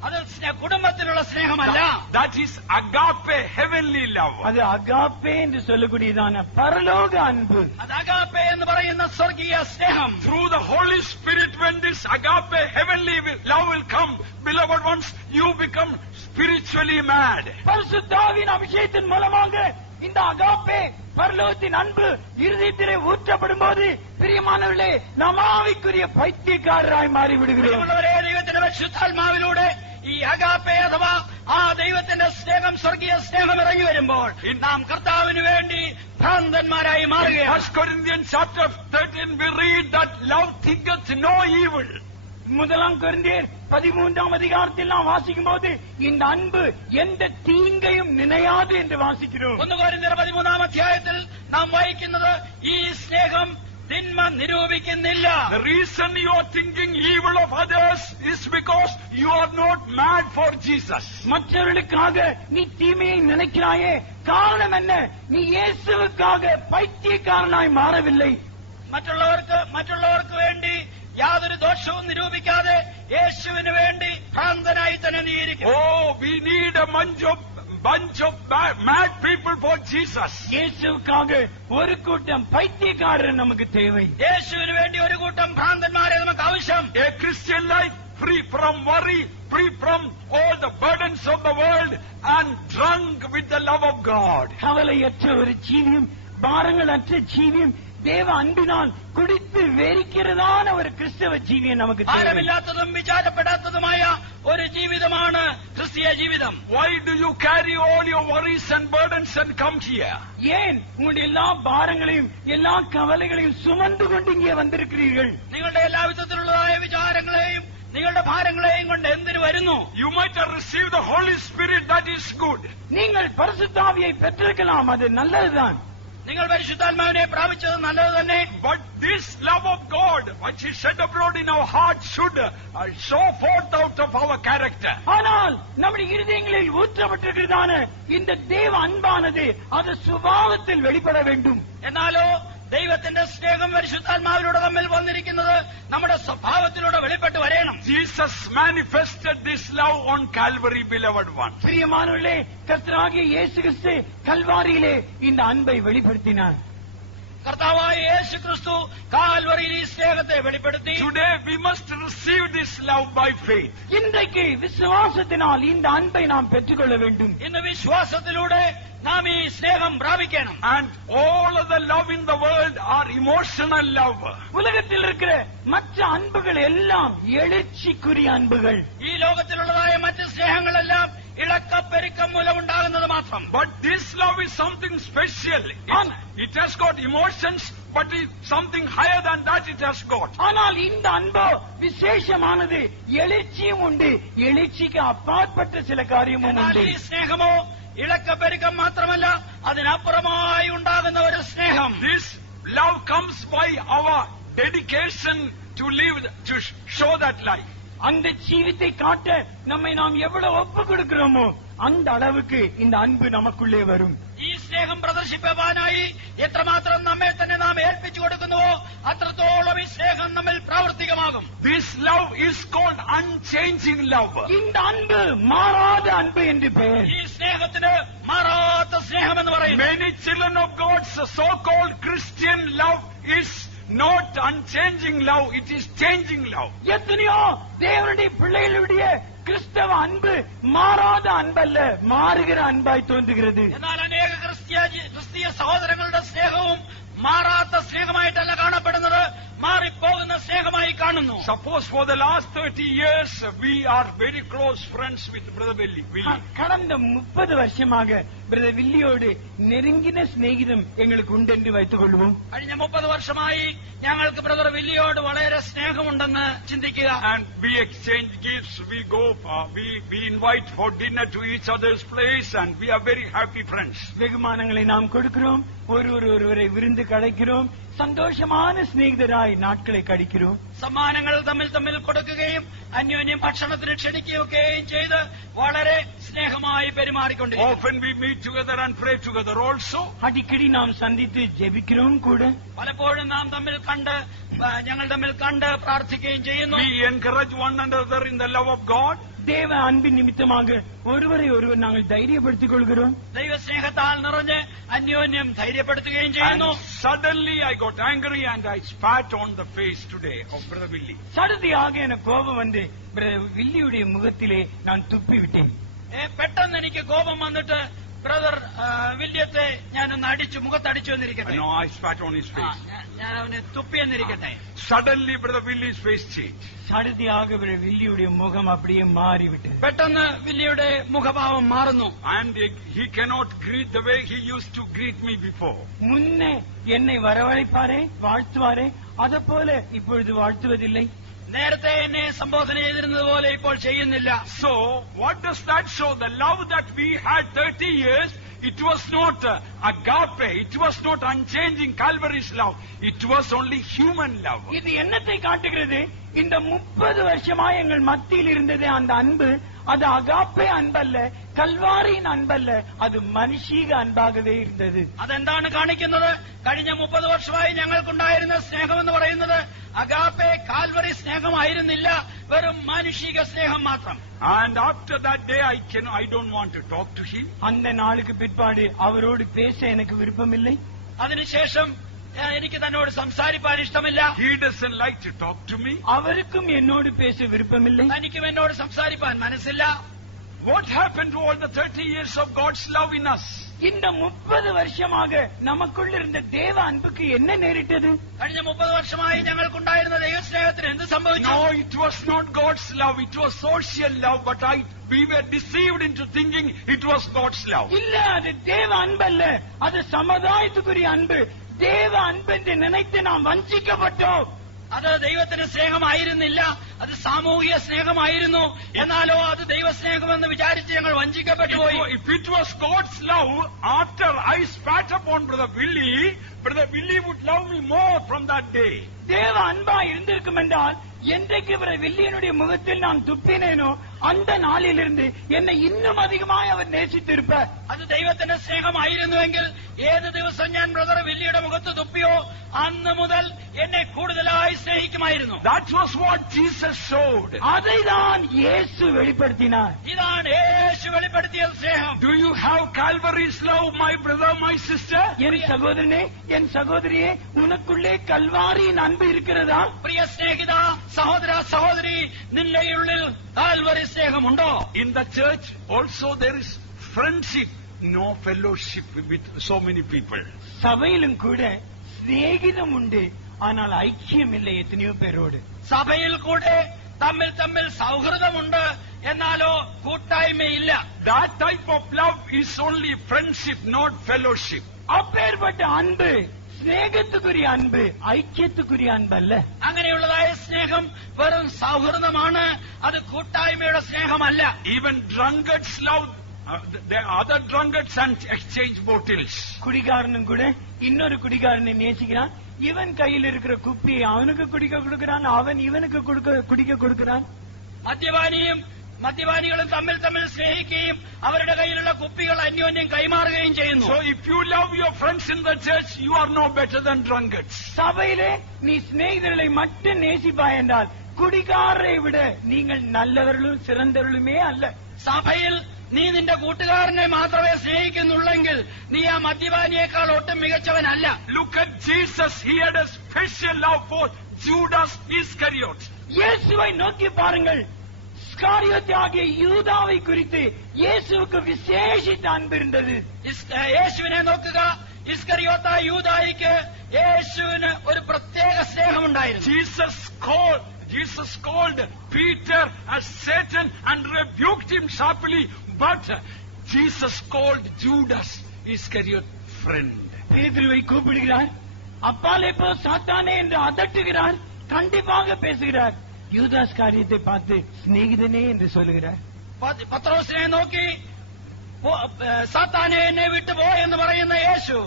അത് കുടുംബത്തിലുള്ള സ്നേഹമല്ല. That is agape, heavenly love. அது அகாப்பே என்று சொல்லக்கூடியதான பரலோக அன்பு. അത് അഗാപ്പെ എന്ന് പറയുന്ന സ്വർഗീയ സ്നേഹം. Through the Holy Spirit, when this agape, heavenly love will come, beloved ones, you become spiritually mad. பரிசுத்தாவின் அபிஷேகத்தின் மூலமாக இந்த அகாப்பே பரலோகத்தின் அன்பு இருதயத்திலே ஊற்றப்படும் போது பிரியமானவர்களே, நாம் ஆவிக்குரிய பைத்தியக்காரராய் மாறிவிடுகிறோம். പ്രിയമുള്ളവരെ, ദൈവത്തിന്റെ പരിശുദ്ധാത്മാവിലൂടെ ഈ അഗാപ്പെ അഥവാ ആ ദൈവത്തിന്റെ സ്നേഹം, സ്വർഗീയ സ്നേഹം ഇറങ്ങി വരുമ്പോൾ നാം കർത്താവിന് വേണ്ടി ഭ്രാന്തന്മാരായി മാറുകയാണ്. 1 Corinthians chapter 13 we read that love thinketh no evil. முதலாம் கொரிந்தியர் 13ஆம் அதிகாரத்தில் நாம் வாசிக்கும் போது இந்த அன்பு எந்த தீங்கையும் நினையாது என்று வாசிக்கிறோம். 1 കൊരിന്ത്യർ 13-ാം അധ്യായത്തിൽ നാം വായിക്കുന്നത് ഈ സ്നേഹം തിന്മ നിരൂപിക്കുന്നില്ല. The reason you are thinking evil of others is because you are not mad for Jesus. மற்றவர்களுக்காக நீ தீமையை நினைக்கிறாயே, காரணம் என்ன? நீ இயேசுவுக்காக பைத்தியக்காரனாய் மாறவில்லை. മറ്റുള്ളവർക്ക് വേണ്ടി യാതൊരു ദോഷവും നിരൂപിക്കാതെ യേശുവിന് വേണ്ടി ഭ്രാന്തനായി തന്നെ നീയിരിക്കും. Oh, we need a bunch of mad people for Jesus. இயேசுவுக்காக ஒரு கூட்டம் பைத்தியக்காரர் நமக்கு தேவை. യേശുവിന് വേണ്ടി ഒരു കൂട്ടം ഭ്രാന്തന്മാരെ നമുക്ക് ആവശ്യം. A Christian life free from worry, free from all the burdens of the world and drunk with the love of God. கவலையற்ற ஒரு ஜீவியம், பாரங்கள் அற்ற ஜீவியம் தேவ அன்பினால் குடித்து வெறிக்கிறதான ஒரு கிறிஸ்தவ ஜீவியம் நமக்கு தேவை. ഭാരമില്ലാത്തതും വിചാരപ്പെടാത്തതുമായ ഒരു ജീവിതമാണ് ക്രിസ്തീയ ജീവിതം. Why do you carry all your worries and burdens and come here? ஏன் உங்களுடைய எல்லா பாரங்களையும் எல்லா கவலைகளையும் சுமந்து கொண்டு இங்கே வந்திருக்கிறீர்கள்? നിങ്ങളുടെ എല്ലാ വിധത്തിലുള്ളതായ വിചാരങ്ങളെയും നിങ്ങളുടെ ഭാരങ്ങളെയും കൊണ്ട് എന്തിനു വരുന്നു? You might have received the Holy Spirit, that is good. நீங்கள் பரிசுத்தாவியை பெற்றிருக்கலாம், அது நல்லதுதான். നിങ്ങൾ പരിശുദ്ധാത്മാവിനെ പ്രാപിച്ചത് നല്ലത് തന്നെ. But this love of God, which is shed abroad in our hearts, should show forth out of our character. ஆனால் நம்முடைய இருதயங்களில் ஊற்றப்பட்டிருக்கிறதான இந்த தேவ அன்பானது அது சுபாவத்தில் வெளிப்பட வேண்டும். എന്നാലോ ദൈവത്തിന്റെ സ്നേഹം പരിശുദ്ധാത്മാവിലൂടെ തമ്മിൽ വന്നിരിക്കുന്നത് നമ്മുടെ സ്വഭാവത്തിലൂടെ വെളിപ്പെട്ട് വരേണം. Jesus manifested this love on Calvary, beloved one. பிரியமானவர்களே, கர்த்தராகிய இயேசு கிறிஸ்து கல்வாரியிலே இந்த அன்பை வெளிப்படுத்தினார். കർത്താവായ യേശു ക്രിസ്തു കാൽവറിയിൽ ഈ സ്നേഹത്തെ വെളിപ്പെടുത്തി. Today we must receive this love by faith. இன்றைக்கு விசுவாசத்தினால் இந்த அன்பை நாம் பெற்றுக்கொள்ள வேண்டும். ഇന്ന് വിശ്വാസത്തിലൂടെ നാം ഈ സ്നേഹം പ്രാപിക്കണം. And all of the love in the world are emotional love. உலகத்தில் இருக்கிற மற்ற அன்புகள் எல்லாம் எழுச்சிக்குரிய அன்புகள். ഈ ലോകത്തിലുള്ളതായ മറ്റ് സ്നേഹങ്ങളെല്ലാം ഇളക്കപ്പെരുക്കം മൂലമുണ്ടാകുന്നത് മാത്രം. But this love is something special. It has got emotions, but it's something higher than that it has got. ஆனால் இந்த அன்போ விசேஷமானது, எழுச்சியும் உண்டு, எழுச்சிக்கு அப்பாற்பட்ட சில காரியமும் എന്നാൽ உண்டு. ഈ സ്നേഹമോ ഇളക്കപ്പെരുക്കം മാത്രമല്ല, അതിനപ്പുറമായി ഉണ്ടാകുന്ന ഒരു സ്നേഹം. This love comes by our dedication to live, to show that life. அந்த ஜீவித்தை காட்ட நம்மை நாம் எவ்வளவு ஒப்பு கொடுக்கிறோமோ அந்த அளவுக்கு இந்த அன்பு நமக்குள்ளே வரும். ഈ സ്നേഹം പ്രദർശിപ്പാനായി എത്രമാത്രം നമ്മെ തന്നെ നാം ഏൽപ്പിച്ചു കൊടുക്കുന്നുവോ അത്രത്തോളം ഈ സ്നേഹം നമ്മിൽ പ്രാവർത്തികമാകും. This love is called unchanging love. இந்த அன்பு மாறாத அன்பு என்று பெயர். ഈ സ്നേഹത്തിന് മാറാത്ത സ്നേഹമെന്ന് പറയുന്നു. Many children of God's so-called Christian love is not unchanging love, it is changing love. எத்தனையோ தேவனுடைய பிள்ளைகளுடைய கிறிஸ்தவ அன்பு மாறாத அன்பல்ல, மாறுகிற அன்பாய் தோன்றுகிறது. എന്നാൽ അനേക ക്രിസ്തീയ സഹോദരങ്ങളുടെ സ്നേഹവും മാറാത്ത സ്നേഹമായിട്ടല്ല കാണപ്പെടുന്നത്, മാറിപ്പോകുന്ന സ്നേഹമായി കാണുന്നു. Suppose for the last 30 years we are very close friends with Brother Willie. கடந்த 30 வருஷமாக பிரதர் வில்லியோடு நெருங்கின சிநேகிதம் எங்களுக்கு உண்டென்று வைத்துக் கொள்வோம். കഴിഞ്ഞ 30 വർഷമായി ഞങ്ങൾക്ക് ബ്രദർ വില്ലിയോട് വളരെ സ്നേഹമുണ്ടെന്ന് ചിന്തിക്കുക. And we exchange gifts, we go, we invite for dinner to each other's place, and we are very happy friends. வெகுமானங்களை நாம் கொடுக்கிறோம், ஒருவரை விருந்து கலைக்கிறோம், സന്തോഷமான സ്നേഹിതരായി നാட்களை കഴിக்கிறோம். സമ്മാനങ്ങൾ തമ്മിൽ കൊടുക്കുകയും അന്യോന്യം ഭക്ഷണത്തിന് ക്ഷണിക്കുകയും ചെയ്ത് വളരെ സ്നേഹമായി പെരുമാറിക്കൊണ്ടിരിക്കും. Often we meet together and pray together also. அடிக்கடி நாம் சந்தித்து ஜெபிக்கிறோம் கூட. പലപ്പോഴും ഞങ്ങൾ തമ്മിൽ കണ്ട് പ്രാർത്ഥിക്കുകയും ചെയ്യുന്നു. We encourage one another in the love of God. தேவ அன்பின் நிமித்தமாக ஒருவரை ஒருவர் நாங்கள் தைரியப்படுத்திக் கொள்கிறோம். ദൈവസ്നേഹത്താൽ നിറഞ്ഞ് അന്യോന്യം ധൈര്യപ്പെടുത്തുകയും ചെയ്യുന്നു. And suddenly I got angry and I spat on the face today of Brother Willie. சடுதியாக எனக்கு கோபம் வந்து வில்லியுடைய முகத்திலே நான் துப்பி விட்டேன். പെട്ടെന്ന് എനിക്ക് കോപം വന്നിട്ട് ബ്രദർ വില്യത്തെ ഞാനൊന്ന് മുഖത്തടിച്ചു എന്നിരിക്കട്ടെ. No, I spat on his face. ഞാൻ അവനെ തുപ്പി എന്നിരിക്കട്ടെ. Suddenly Brother Willie's face changed. சடுதியாக வில்லியுடைய முகம் அப்படியே மாறிவிட்டது. പെട്ടെന്ന് വില്ലിയുടെ മുഖഭാവം മാറുന്നു. And he cannot greet the way he used to greet me before. முன்னே என்னை வரவழைப்பாரே, வாழ்த்துவாரே, அதை போல இப்பொழுது வாழ்த்துவதில்லை. നേരത്തെ എന്നെ സംബോധന ചെയ്തിരുന്നത് പോലെ ഇപ്പോൾ ചെയ്യുന്നില്ല. So what does that show? The love that we had 30 years, it was not agape, it was not unchanging Calvary's love, it was only human love. இது என்னத்தை காட்டுகிறது? இந்த 30 வருஷமா எங்கள் மத்தியில் இருந்தது அந்த அன்பு, அது அகாப்பே அன்பல்ல, കൽവാരിயின் അൻപല്ല, അത് മനുഷ്യ അൻപാകവേ ഇരുന്നത്. അതെന്താണ് കാണിക്കുന്നത്? കഴിഞ്ഞ 30 വർഷമായി ഞങ്ങൾക്കുണ്ടായിരുന്ന സ്നേഹമെന്ന് പറയുന്നത് അഗാപ്പെ കാൽവറി സ്നേഹമായിരുന്നില്ല, വെറും മാനുഷിക സ്നേഹം മാത്രം. And after that day I don't want to talk to him. அந்த நாளுக்கு பிற்பாடு அவரோடு பேச எனக்கு விருப்பமில்லை. അതിനുശേഷം എനിക്ക് തന്നോട് സംസാരിപ്പാൻ ഇഷ്ടമില്ല. He doesn't like to talk to me. അവർക്കും എന്നോട് പേശ വിരുപ്പമില്ല. തനിക്കും എന്നോട് സംസാരിപ്പാൻ മനസ്സില്ല. What happened to all the 30 years of God's love in us? இந்த 30 வருஷமாக நமக்குள்ள இருந்த தேவ அன்புக்கு என்ன நேரிட்டது? കഴിഞ്ഞ 30 വർഷമായി ഞങ്ങൾക്കുണ്ടായിരുന്ന ദൈവസ്നേഹത്തിന് എന്ത് സംഭവിച്ചു? No, it was not God's love. It was social love. But we were deceived into thinking it was God's love. இல்ல, அது தேவ அன்பல்ல, அது சமுதாயத்துக்குரிய அன்பு. தேவ அன்பு என்று நினைத்து நாம் வஞ்சிக்கப்பட்டோம். അത് ദൈവത്തിന്റെ സ്നേഹമായിരുന്നില്ല, അത് സാമൂഹിക സ്നേഹമായിരുന്നു. എന്നാലോ അത് ദൈവസ്നേഹമെന്ന് വിചാരിച്ച് ഞങ്ങൾ വഞ്ചിക്കപ്പെട്ടു പോയി. If it was God's love, after I spat upon Brother Willie would love me more from that day. தேவ அன்பா இருந்திருக்கும் என்றால் என்றைக்கு வில்லியனுடைய முகத்தில் நான் துப்பினேனோ அந்த நாளிலிருந்து என்னை இன்னும் அதிகமாய் அவர் நேசித்திருப்பார். അത് ദൈവത്തിന്റെ സ്നേഹമായിരുന്നുവെങ്കിൽ ഏത് ദിവസം ഞാൻ ബ്രദർ വില്ലിയുടെ മുഖത്ത് തുപ്പിയോ അന്ന് മുതൽ എന്നെ കൂടുതലായി സ്നേഹിക്കുമായിരുന്നു. That was what Jesus showed. அதைதான் இயேசு வெளிப்படுத்தினார். ഇതാണ് യേശു വെളിപ്പെടുത്തിയ സ്നേഹം. Do you have Calvary's love, my brother, my sister? என் சகோதரனே, என் சகோதரியே, உனக்குள்ளே கல்வாரியின் அன்பு இருக்கிறதா? പ്രിയ സ്നേഹിത, സഹോദര സഹോദരി, നിന്റെ ഉള്ളിൽ Calvary സ്നേഹമുണ്ടോ? In the church also there is friendship, no fellowship with so many people. சபையிலும் கூட சிநேகிதம் உண்டு, ஆனால் ஐக்கியம் இல்லை எத்தனையோ பேரோடு. സഭയിൽ കൂടെ തമ്മിൽ തമ്മിൽ സൗഹൃദമുണ്ട്, എന്നാലോ കൂട്ടായ്മയില്ല. That type of love is only friendship, not fellowship. அப்பேற்பட்ட அன்பு സ്നേഹത്തുക്കുரிய അൻപ്, ഐക്യത്തുക്കുரிய അൻപല്ല. അങ്ങനെയുള്ളതായ സ്നേഹം വെറും സൗഹൃദമാണ്, അത് കൂട്ടായ്മയുടെ സ്നേഹമല്ല. Even drunkards love the other drunkards and exchange bottles. குடிகாரனும் கூட இன்னொரு குடிகாரனை நேசிக்கிறான். இவன் கையில் இருக்கிற குப்பியை அவனுக்கு குடிக்க கொடுக்கிறான், அவன் இவனுக்கு குடிக்க கொடுக்கிறான். മദ്യപാനികളും തമ്മിൽ തമ്മിൽ സ്നേഹിക്കുകയും അവരുടെ കയ്യിലുള്ള കുപ്പികൾ അന്യോന്യം കൈമാറുകയും ചെയ്യുന്നു. So if you love your friends in the church, you are no better than drunkards. சபையிலே நீ சிநேகிதர்களை மட்டும் நேசிப்பாய் என்றால் குடிகாரரை விட நீங்கள் நல்லவர்களும் சிறந்தவர்களுமே அல்ல. സഭയിൽ നീ നിന്റെ കൂട്ടുകാരനെ മാത്രമേ സ്നേഹിക്കുന്നുള്ളെങ്കിൽ നീ ആ മദ്യപാനിയേക്കാൾ ഒട്ടും മികച്ചവനല്ല. Look at Jesus. He had a special love for Judas Iscariot. இயேசுவை நோக்கி பாருங்கள். இஸ்காரியோத் ஆகிய யூதாவை குறித்து இயேசுவுக்கு விசேஷித்த அன்பு இருந்தது. യേശുവിനെ നോക്കുക. ഇസ്കറിയോത്ത യൂദായിക്ക് യേശുവിന് ഒരു പ്രത്യേക സ്നേഹമുണ്ടായിരുന്നു. Jesus called Peter as Satan and rebuked him sharply, but Jesus called Judas Iscariot friend. பேதுருவை கூப்பிடுகிறார், அப்பாலே போ சாத்தானே என்று அதட்டுகிறார், கண்டிப்பாக பேசுகிறார். யூதாஸ் காரியத்தை பார்த்து சிநேகிதனே என்று சொல்லுகிறார். പത്രോസിനെ നോക്കി സാത്താനെ എന്നെ വിട്ടുപോ എന്ന് പറയുന്ന യേശു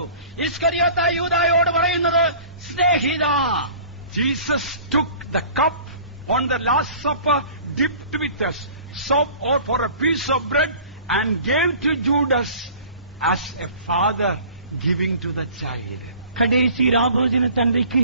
ഇസ്കറിയോത്ത യൂദായോട് പറയുന്നത് സ്നേഹിത. Jesus took the cup on the Last Supper, dipped with a soap or for a piece of bread, and gave to Judas as a father giving to the child. கடைசி ராபோஜன தந்தைக்கு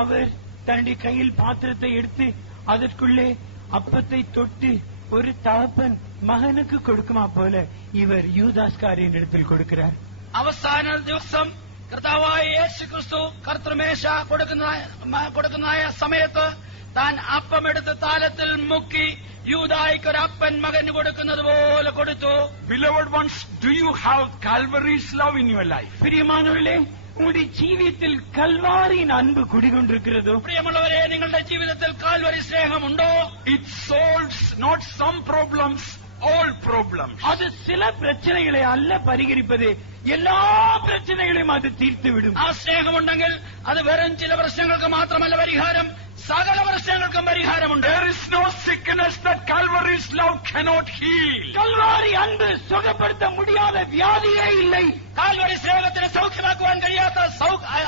அவர் தன்னுடைய கையில் பாத்திரத்தை எடுத்து அதற்குள்ளே அப்பத்தை தொட்டு ஒரு தகப்பன் மகனுக்கு கொடுக்குமா போல இவர் யூதாஸ்காரியின் இடத்தில் கொடுக்கிறார். അവസാന ദിവസം കർത്താവായ യേശു ക്രിസ്തു കർത്തൃമേശ കൊടുക്കുന്ന സമയത്ത് താൻ അപ്പമെടുത്ത് താലത്തിൽ മുക്കി യൂദായ്ക്ക് ഒരു അപ്പൻ മകന് കൊടുക്കുന്നത് പോലെ കൊടുത്തു. Beloved ones, do you have Calvary's love in your life? பிரியமானவர்களே, உங்களுடைய ஜீவியத்தில் கல்வாரியின் அன்பு குடிகொண்டிருக்கிறதோ? പ്രിയമുള്ളവരെ, നിങ്ങളുടെ ജീവിതത്തിൽ Calvary സ്നേഹമുണ്ടോ? It solves not some problems, all problems. அது சில பிரச்சனைகளை அல்ல பரிகரிப்பது, எல்லா பிரச்சனைகளையும் அது தீர்த்து விடும். ആ സ്നേഹമുണ്ടെങ്കിൽ അത് വെറും ചില പ്രശ്നങ്ങൾക്ക് മാത്രമല്ല പരിഹാരം, സകല പ്രശ്നങ്ങൾക്കും പരിഹാരമുണ്ട്. There is no sickness that Calvary's love cannot heal. Kalvari அன்பு சுகப்படுத்த முடியாத வியாதியே இல்லை. കാൽവരി സ്നേഹത്തിന് സൗഖ്യമാക്കുവാൻ കഴിയാത്ത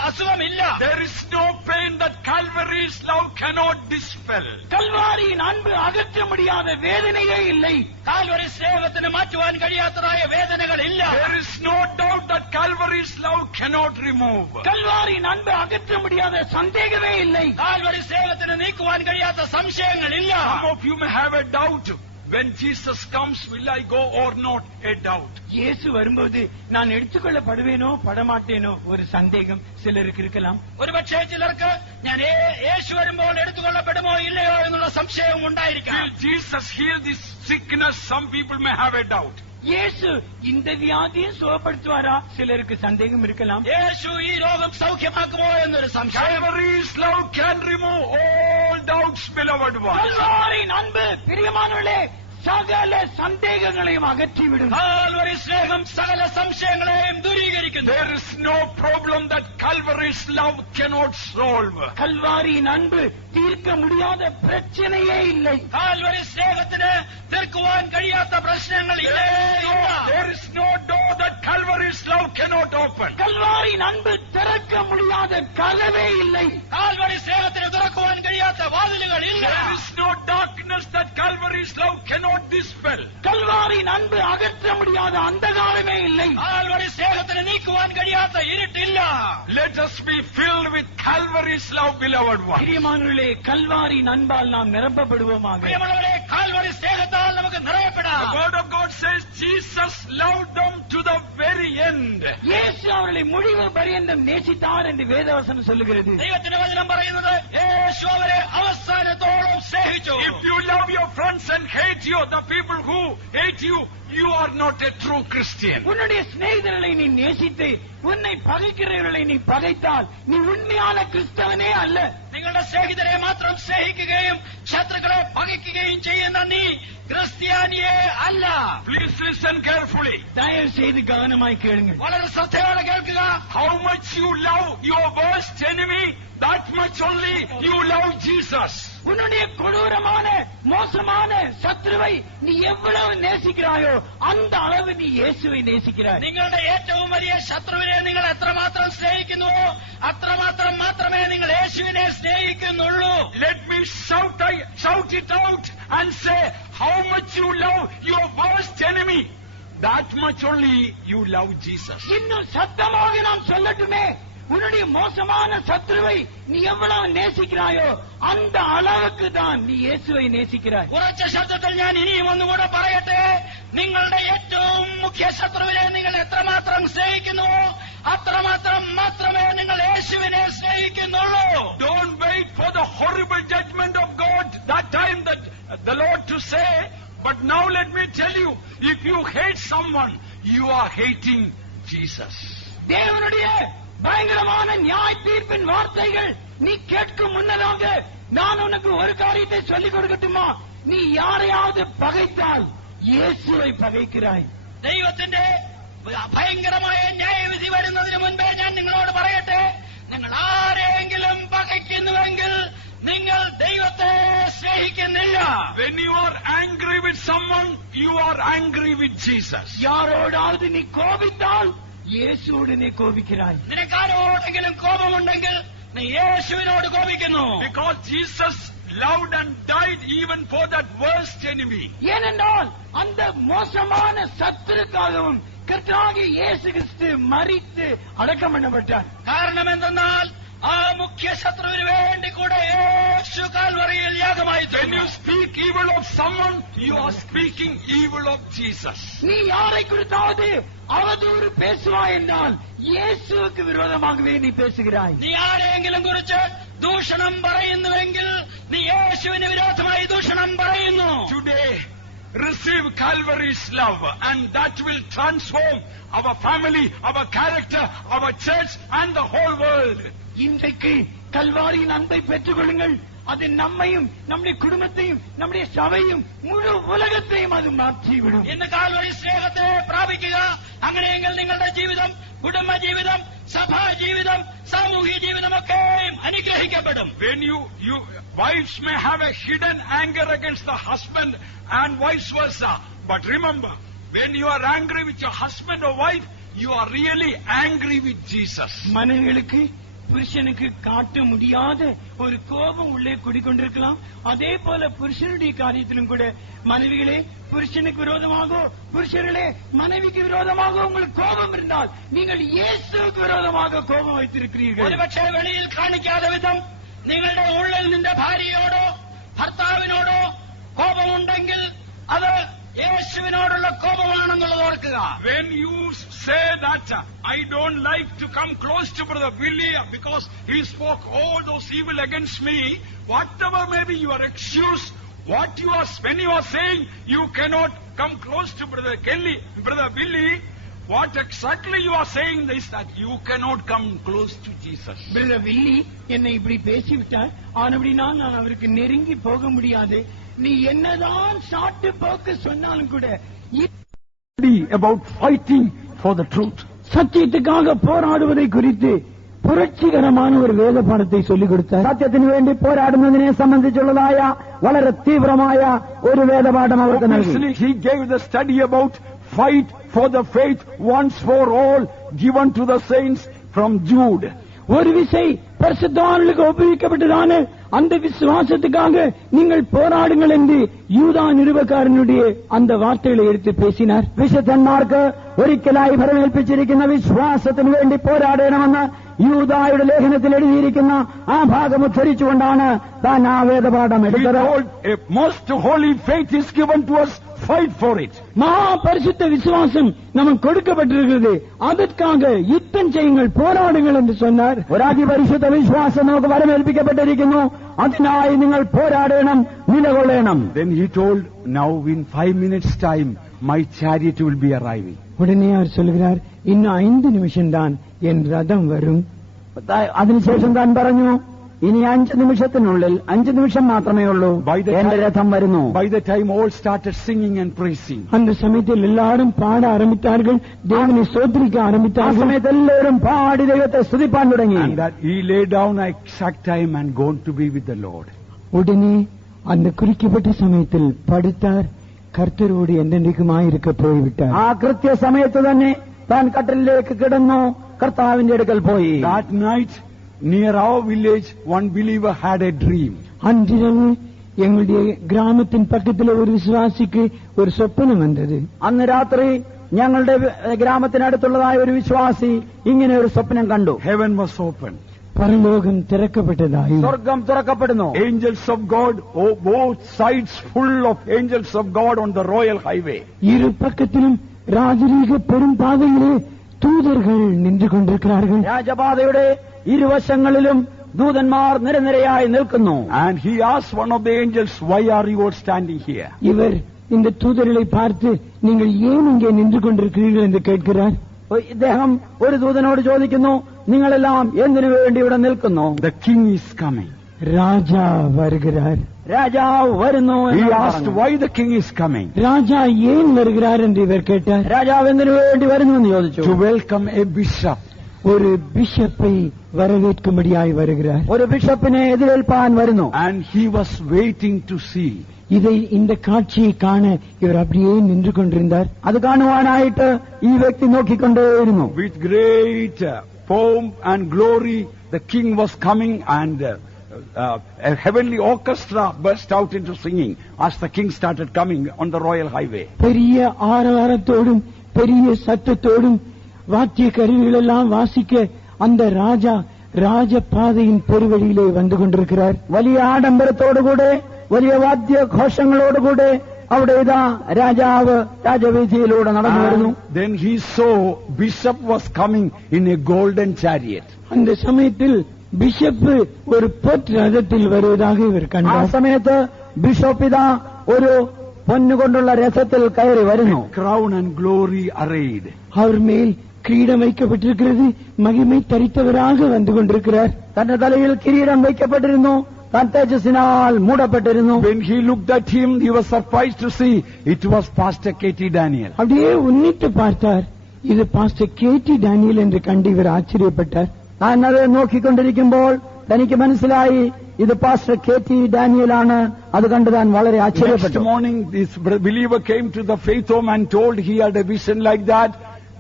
അസുഖമില്ല. There is no pain that Calvary's love cannot dispel. கல்வாரியின் அன்பு அகற்ற முடியாத வேதனையே இல்லை. കാൽവരി സ്നേഹത്തിന് മാറ്റുവാൻ കഴിയാത്തതായ വേദനകളില്ല. There is no doubt that Calvary's love cannot remove. கல்வாரியின் அன்பு அகற்ற முடியாத சந்தேகமே இல்லை. കാൽവരി സ്നേഹത്തിന് നീക്കുവാൻ കഴിയാത്ത സംശയങ്ങളില്ല. Some of you may have a doubt. When Jesus comes, will I go or not? A doubt. இயேசு வரும்போது நான் எடுத்துக்கொள்ளப்படுவேனோ படமாட்டேனோ ஒரு சந்தேகம் சிலருக்கு இருக்கலாம். ഒരുപക്ഷേ ചിലർക്ക് ഞാൻ യേശു വരുമ്പോൾ എടുത്തുകൊള്ളപ്പെടുമോ ഇല്ലയോ എന്നുള്ള സംശയം ഉണ്ടായിരിക്കാം. Will Jesus heal this sickness? Some people may have a doubt. இயேசு இந்த வியாதியை சுகப்படுத்துவாரா? சிலருக்கு சந்தேகம் இருக்கலாம். യേശു ഈ രോഗം സൗഖ്യമാക്കുമോ എന്നൊരു സംശയം. Calvary's love can remove all doubts, beloved ones. கல்வாரியின் அன்பு பிரியமானவர்களே സകല സന്ദേഹങ്ങളെയും അകറ്റിവിടും. കാൽവരി സ്നേഹം സകല സംശയങ്ങളെയും ദൂരീകരിക്കുന്നു. There is no problem that Calvary's love cannot solve. கல்வாரியின் அன்பு தீர்க்க முடியாத பிரச்சனையே இல்லை. കാൽവരി സ്നേഹത്തിന് തീർക്കുവാൻ കഴിയാത്ത പ്രശ്നങ്ങൾ ഇല്ലേ ഇല്ല. There is no door that Calvary's love cannot open. கல்வாரியின் அன்பு திறக்க முடியாத கதவே இல்லை. കാൽവരി സ്നേഹത്തിന് തുറക്കുവാൻ കഴിയാത്ത വാതിലുകൾ ഇല്ല. There is no darkness that Calvary's love cannot dispel. கல்வாரியின் அன்பு அகற்ற முடியாத அந்தகாரமே இல்லை. കാൽവരി സ്നേഹത്തിന് നീക്കുവാൻ കഴിയാത്ത ഇരുട്ടില്ല. Let us be filled with Calvary's love, beloved one. பிரியமானவர்களே, கல்வாரியின் அன்பால் நாம் நிரப்பப்படுவோமாக. പ്രിയമുള്ളവരെ, കാൽവരി സ്നേഹത്താൽ നമുക്ക് നിറയപ്പെടാം. The word of God says Jesus loved them to the very end. இயேசு அவர்களை முடிவு பரியந்தம் நேசித்தார் என்று வேதவசனம் சொல்லுகிறது. ദൈവത്തിന്റെ വചനം പറയുന്നത് യേശു അവരെ അവസാനത്തോളം സ്നേഹിച്ചു. If you love your friends and hate you, the people who hate you, you are not a true Christian. உன்னுடைய சிநேகிதர்களை நீ நேசித்து உன்னை பகைக்கிறவர்களை நீ பகைத்தால் நீ உண்மையான கிறிஸ்தவனே அல்ல. നിങ്ങളുടെ സ്നേഹിതരെ മാത്രം സ്നേഹിക്കുകയും ശത്രുക്കളെ പകയ്ക്കുകയും ചെയ്യുന്ന നീ ക്രിസ്ത്യാനിയെ അല്ല. Please listen carefully. தயவு செய்து கவனமாய் கேளுங்கள். വളരെ ശ്രദ്ധയോടെ കേൾക്കുക. How much you love your worst enemy, that much only you love Jesus. உன்னுடைய கொடூரமான மோசமான சத்ருவை நீ எவ்வளவு நேசிக்கிறாயோ அந்த அளவு நீ இயேசுவை நேசிக்கிறாய். നിങ്ങളുടെ ഏറ്റവും വലിയ ശത്രുവിനെ നിങ്ങൾ എത്രമാത്രം സ്നേഹിക്കുന്നുവോ അത്രമാത്രം മാത്രമേ നിങ്ങൾ യേശുവിനെ സ്നേഹിക്കുന്നുള്ളൂ. Let me shout it out and say, how much you love your worst enemy, that much only you love Jesus. இன்னும் சத்தமாக நாம் சொல்லட்டுமே, உன்னுடைய மோசமான சத்ருவை நீ எவ்வளவு நேசிக்கிறாயோ அந்த அளவுக்கு தான் நீ இயேசுவை நேசிக்கிறாய். ഉറച്ച ശബ്ദത്തിൽ ഞാൻ ഇനിയും ഒന്നുകൂടെ പറയട്ടെ, നിങ്ങളുടെ ഏറ്റവും മുഖ്യ ശത്രുവിനെ നിങ്ങൾ എത്രമാത്രം സ്നേഹിക്കുന്നുവോ അത്രമാത്രം മാത്രമേ നിങ്ങൾ യേശുവിനെ സ്നേഹിക്കുന്നുള്ളൂ. Don't wait for the horrible judgment of God, that time that the Lord to say, but now let me tell you, if you hate someone, you are hating Jesus. தேவனுடைய பயங்கரமான நியாய தீர்ப்பின் வார்த்தைகள் நீ கேட்கும் முன்னதாக நான் உனக்கு ஒரு காரியத்தை சொல்லிக் கொடுக்கட்டுமா? நீ யாரையாவது பகைத்தால் இயேசுவை பகைக்கிறாய். ദൈവത്തിന്റെ ഭയങ്കരമായ ന്യായവിധി വരുന്നതിന് മുൻപേ ഞാൻ നിങ്ങളോട് പറയട്ടെ, നിങ്ങൾ ആരെങ്കിലും പകയ്ക്കുന്നുവെങ്കിൽ നിങ്ങൾ ദൈവത്തെ സ്നേഹിക്കുന്നില്ല. When you are angry with someone, you are angry with Jesus. யாரோடாவது நீ கோபித்தால் இயேசுவோடு நீ கோபிக்கிறாய். നിനക്കാരോടെങ്കിലും കോപമുണ്ടെങ്കിൽ നീ യേശുവിനോട് കോപിക്കുന്നു. Because Jesus loved and died even for that worst enemy. ஏனென்றால் அந்த மோசமான சத்துருக்காகவும் கர்த்தராகிய இயேசு கிறிஸ்து மரித்து அடக்கம் பண்ணப்பட்டார். കാരണം എന്തെന്നാൽ ആ മുഖ്യ ശത്രുവിന് വേണ്ടി കൂടെ യേശു കാൽവറിയിൽ യാഗമായി When തീർന്നു. you speak evil of someone, you are speaking evil of Jesus. நீ யாரை குறித்தாவது அவதூறு பேசுவாய் என்றால் இயேசுவுக்கு விரோதமாகவே நீ பேசுகிறாய். നീ ആരെങ്കിലും കുറിച്ച് ദൂഷണം പറയുന്നുവെങ്കിൽ നീ യേശുവിന് വിരോധമായി ദൂഷണം പറയുന്നു. Today, receive Calvary's love, and that will transform our family, our character, our church, and the whole world. இன்றைக்கு கல்வாரியின் அன்பை பெற்றுக் கொள்ளுங்கள். அது நம்மையும் நம்முடைய குடும்பத்தையும் நம்முடைய சபையும் முழு உலகத்தையும் அது மாற்றிவிடும். ഇന്ന് കാൽവരി സ്നേഹത്തെ പ്രാപിക്കുക. അങ്ങനെയെങ്കിൽ നിങ്ങളുടെ ജീവിതം, കുടുംബ ജീവിതം, സഭാ ജീവിതം, സാമൂഹ്യ ജീവിതമൊക്കെയും അനുഗ്രഹിക്കപ്പെടും. When you wives may have a hidden anger against the husband and vice versa, but remember, when you are angry with your husband or wife, you are really angry with Jesus. மனைவிகளுக்கு புருஷனுக்கு காட்ட முடியாத ஒரு கோபம் உள்ளே குடிக்கொண்டிருக்கலாம். அதே போல புருஷனுடைய காரியத்திலும் கூட மனைவிகளே புருஷனுக்கு விரோதமாகவோ புருஷர்களே மனைவிக்கு விரோதமாக உங்களுக்கு கோபம் இருந்தால் நீங்கள் இயேசுவுக்கு விரோதமாக கோபம் வைத்திருக்கிறீர்கள். ഒരുപക്ഷെ വെളിയിൽ കാണിക്കാത്ത വിധം നിങ്ങളുടെ ഉള്ളിൽ നിന്റെ ഭാര്യയോടോ ഭർത്താവിനോടോ കോപമുണ്ടെങ്കിൽ അത് യേശുവിനോടുള്ള കോപമാണെന്നുള്ളത് ഓർക്കുക. When you say that I don't like to come close to Brother Willie because he spoke all those evil against me, whatever may be your excuse, when you are saying you cannot come close to Brother Kelly, Brother Billy, what exactly you are saying is that you cannot come close to Jesus. Brother Willy என்னை இப்படி பேசிவிட்டார், ஆனபடினால் நான் அவருக்கு நெருங்கி போக முடியாது. நீ என்னதான் சாட்டு போக்கு சொன்னாலும் கூட about fighting for the truth. சத்தியத்துக்காக போராடுவதை குறித்து புரட்சிகரமான ஒரு வேத பாடத்தை சொல்லிக் கொடுத்தார். സത്യത്തിന് വേണ്ടി പോരാടുന്നതിനെ സംബന്ധിച്ചുള്ളതായ വളരെ തീവ്രമായ ഒരു വേദപാഠം അവർക്ക് നൽകി. He gave the study about fight for the faith once for all given to the saints from Jude. ஒரு விசை பரிசுத்தவான்களுக்கு ஒப்புவிக்கப்பட்டதான அந்த விசுவாசத்துக்காக நீங்கள் போராடுங்கள் என்று யூதா நிருபக்காரனுடைய அந்த വാർത്തകളെ എടുത്ത് പേசினார். വിശുദ്ധന്മാർക്ക് ഒരിക്കലായി ഭരമേൽപ്പിച്ചിരിക്കുന്ന വിശ്വാസത്തിന് വേണ്ടി പോരാടണമെന്ന് യൂദായുടെ ലേഖനത്തിൽ എഴുതിയിരിക്കുന്ന ആ ഭാഗം ഉദ്ധരിച്ചുകൊണ്ടാണ് താൻ ആ വേദപാഠം എടുത്തത്. A most holy faith is given to us, fight for it. மகா பரிசுத்த விசுவாசம் நமக்கு கொடுக்கப்பட்டிருக்கிறது, அதற்காக யுத்தம் செய்யுங்கள், போராடுங்கள் என்று சொன்னார். ഒരു അതിപരിശുദ്ധ വിശ്വാസം നമുക്ക് വരമേൽപ്പിക്കപ്പെട്ടിരിക്കുന്നു, അതിനായി നിങ്ങൾ പോരാടണം, നിലകൊള്ളണം. Then he told, now in 5 minutes time my chariot will be arriving. உடனே அவர் சொல்கிறார், இன்னும் 5 நிமிஷம்தான் என் ரதம் வரும். അതിനുശേഷം താൻ പറഞ്ഞു, ഇനി 5 നിമിഷത്തിനുള്ളിൽ 5 നിമിഷം മാത്രമേ ഉള്ളൂ, എന്റെ രഥം വരുന്നു. By the time all started singing and praising. அந்த சமயத்தில் எல்லாரும் பாட ஆரம்பித்தார்கள், தேவனை ஸ்தோத்திரிக்க ആ ஆரம்பித்தார்கள். സമയത്ത് എല്ലാവരും പാടി ദൈവത്തെ സ്തുതിപ്പാൻ തുടങ്ങി. And that he lay down at exact time and gone to be with the Lord. உடனே அந்த குறிக்கப்பட்ட சமயத்தில் படுத்தார், கர்த்தரோடு என்றென்றைக்குமாயிருக்க போய்விட்டார். ആ കൃത്യസമയത്ത് തന്നെ താൻ കട്ടിലേക്ക് കിടന്നു, കർത്താവിന്റെ അടുക്കൽ പോയി. That night near our village one believer had a dream. அன்றிரவு எங்களுடைய கிராமத்தின் பக்கத்தில் ஒரு விசுவாசிக்கு ஒரு சொப்பனம் வந்தது. അന്ന് രാത്രി ഞങ്ങളുടെ ഗ്രാമത്തിനടുത്തുള്ളതായ ഒരു വിശ്വാസി ഇങ്ങനെ ഒരു സ്വപ്നം കണ്ടു. Heaven was open. பரலோகம் திறக்கப்பட்டதாய் സ്വർഗം തുറക്കപ്പെടുന്നു. Angels of God, both sides full of angels of God on the royal highway. இரு பக்கத்திலும் ராஜரீக பெரும் பாதையிலே தூதர்கள் நின்று கொண்டிருக்கிறார்கள். രാജപാതയുടെ ഇരുവശങ്ങളിലും ദൂതന്മാർ നിരനിരയായി നിൽക്കുന്നു. And he asked one of the angels, why are you all standing here? இவர் இந்த தூதர்களை பார்த்து நீங்கள் ஏன் இங்கே நின்று கொண்டிருக்கிறீர்கள் என்று கேட்கிறார். ഇദ്ദേഹം ഒരു ദൂതനോട് ചോദിക്കുന്നു, നിങ്ങളെല്ലാം എന്തിനു വേണ്ടി ഇവിടെ നിൽക്കുന്നു? The king is coming. ராஜா வருகிறார். രാജാവ് വരുന്നു. He asked why the king is coming. ராஜா ஏன் வருகிறார் என்று இவர் கேட்டார். രാജാവ് എന്തിനു വേണ്ടി വരുന്നു എന്ന് ചോദിച്ചു. To welcome a bishop. ஒரு பிஷப்பை வரவேற்கும்படியாய் வருகிறார். ഒരു ബിഷപ്പിനെ എതിരേൽപ്പാൻ വരുന്നു. And he was waiting to see. இந்த காட்சியை காண இவர் அப்படியே நின்று கொண்டிருந்தார். അത് കാണുവാനായിട്ട് ഈ വ്യക്തി നോക്കിക്കൊണ്ടേയിരുന്നു. With great pomp and glory the king was coming, and a heavenly orchestra burst out into singing as the king started coming on the royal highway. பெரிய ஆரவாரத்தோடும் பெரிய சத்தத்தோடும் வாத்திய கருவிகள் எல்லாம் வாசிக்க அந்த ராஜா ராஜபாதையின் பெருவழியிலே வந்து கொண்டிருக்கிறார். വലിയ ആഡംബരത്തോടുകൂടെ വലിയ വാദ്യഘോഷങ്ങളോടുകൂടെ അവിടെ ഇതാ രാജാവ് രാജവീഥിയിലൂടെ നടന്നു വരുന്നു. Then he saw bishop was coming in a golden chariot. அந்த சமயத்தில் பிஷப் ஒரு பொற் ரதத்தில் வருவதாக இவர் ആ கண்டார். സമയത്ത് ബിഷപ്പ് ഇതാ ഒരു പൊന്നുകൊണ്ടുള്ള രഥത്തിൽ കയറി വരുന്നു. Crown and glory arrayed. அவர் மேல் கிரீடம் வைக்கப்பட்டிருக்கிறது, மகிமை தரித்தவராக வந்து கொண்டிருக்கிறார். തന്റെ തലയിൽ കിരീടം വയ്ക്കപ്പെട്ടിരുന്നു, താൻ തേജസ്സിനാൽ മൂടപ്പെട്ടിരുന്നു. When he looked at him, he was surprised to see it was Pastor K.T. Daniel. அப்படியே உன்னித்து பார்த்தார், இது பாஸ்டர் கேடி டேனியல் என்று கண்டு இவர் ஆச்சரியப்பட்டார். താൻ അത് നോക്കിക്കൊണ്ടിരിക്കുമ്പോൾ തനിക്ക് മനസ്സിലായി ഇത് പാസ്റ്റർ കെ.ടി. ഡാനിയലാണ്. അത് കണ്ട് താൻ വളരെ Next ആശ്ചര്യപ്പെട്ടു. morning, this believer came to the faith home and told he had a vision like that.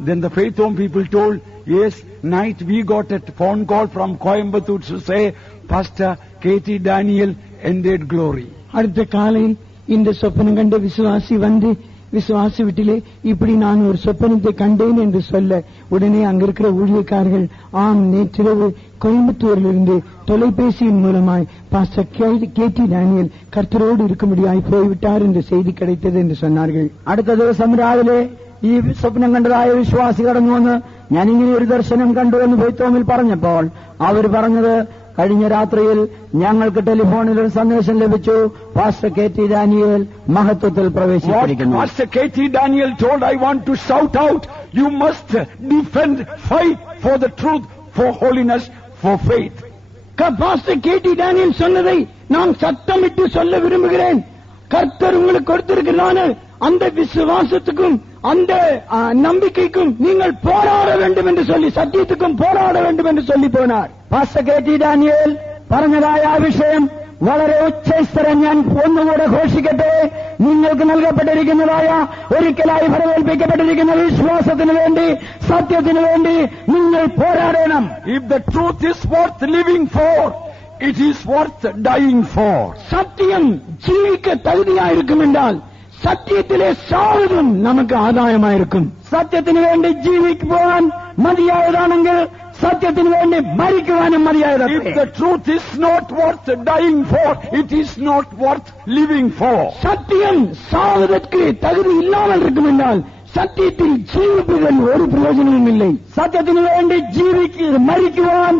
Then the faith home people told, yes, night we got a phone call from Coimbatore to say, Pastor K.T. Daniel ended glory. அடுத்த காலையில் இந்த சொப்பனம் கண்ட விசுவாசி வந்து விசுவாசி வீட்டிலே இப்படி நான் ஒரு சொப்பனத்தை கண்டேன் என்று சொல்ல, உடனே அங்கிருக்கிற ஊழியக்காரர்கள், ஆம், நேற்றிரவு கோயம்புத்தூரிலிருந்து தொலைபேசியின் மூலமாய் பாஸ்டர் கேடி டேனியல் கர்த்தரோடு இருக்கும்படியாய் போய்விட்டார் என்ற செய்தி கிடைத்தது என்று சொன்னார்கள். അടുത്ത ദിവസം രാവിലെ ഈ സ്വപ്നം കണ്ടതായ വിശ്വാസി കടന്നു വന്ന് ഞാനിങ്ങനെ ഒരു ദർശനം കണ്ടു എന്ന് ബൈത്തോമിൽ പറഞ്ഞപ്പോൾ അവർ പറഞ്ഞത് കഴിഞ്ഞ രാത്രിയിൽ ഞങ്ങൾക്ക് ടെലിഫോണിൽ ഒരു സന്ദേശം ലഭിച്ചു. പാസ്റ്റർ കെ ടി ഡാനിയേൽ മഹത്വത്തിൽ പ്രവേശിച്ചിരിക്കുന്നു. Pastor K.T. Daniel told, I want to shout out, you must defend, fight for the truth, for holiness, for faith. Pastor K D Daniel சொன்னதை நான் சத்தமிட்டு சொல்ல விரும்புகிறேன். கர்த்தர் உங்களுக்கு கொடுத்திருக்கிறான அந்த விசுவாசத்துக்கும் அந்த நம்பிக்கைக்கும் நீங்கள் போராட வேண்டும் என்று சொல்லி, சத்தியத்துக்கும் போராட வேண்டும் என்று சொல்லி போனார். പാസ്റ്റർ കെ ടി ഡാനിയേൽ പറഞ്ഞതായ ആ വിഷയം വളരെ ഉച്ചസ്ഥരം ഞാൻ ഒന്നുകൂടെ ഘോഷിക്കട്ടെ. നിങ്ങൾക്ക് നൽകപ്പെട്ടിരിക്കുന്നതായ ഒരിക്കലായി ഫലമേൽപ്പിക്കപ്പെട്ടിരിക്കുന്ന വിശ്വാസത്തിന് വേണ്ടി, സത്യത്തിന് വേണ്ടി നിങ്ങൾ പോരാടണം. If the truth is worth living for, it is worth dying for. சத்தியம் ஜீவிக்க தகுதியாயிருக்கும் என்றால் சத்தியத்திலே சாவதும் நமக்கு ஆதாயமாயிருக்கும். സത്യത്തിന് വേണ്ടി ജീവിക്കുവാൻ മതിയായതാണെങ്കിൽ സത്യത്തിന് വേണ്ടി മരിക്കുവാനും മതിയായതാണ്. If the truth is not worth dying for, it is not worth living for. சத்தியம் சாவதற்கு தகுதி இல்லாமல் இருக்கும் என்றால் சத்தியத்தில் ஜீவிப்பதில் ஒரு பிரயோஜனமும் இல்லை. സത്യത്തിന് വേണ്ടി മരിക്കുവാൻ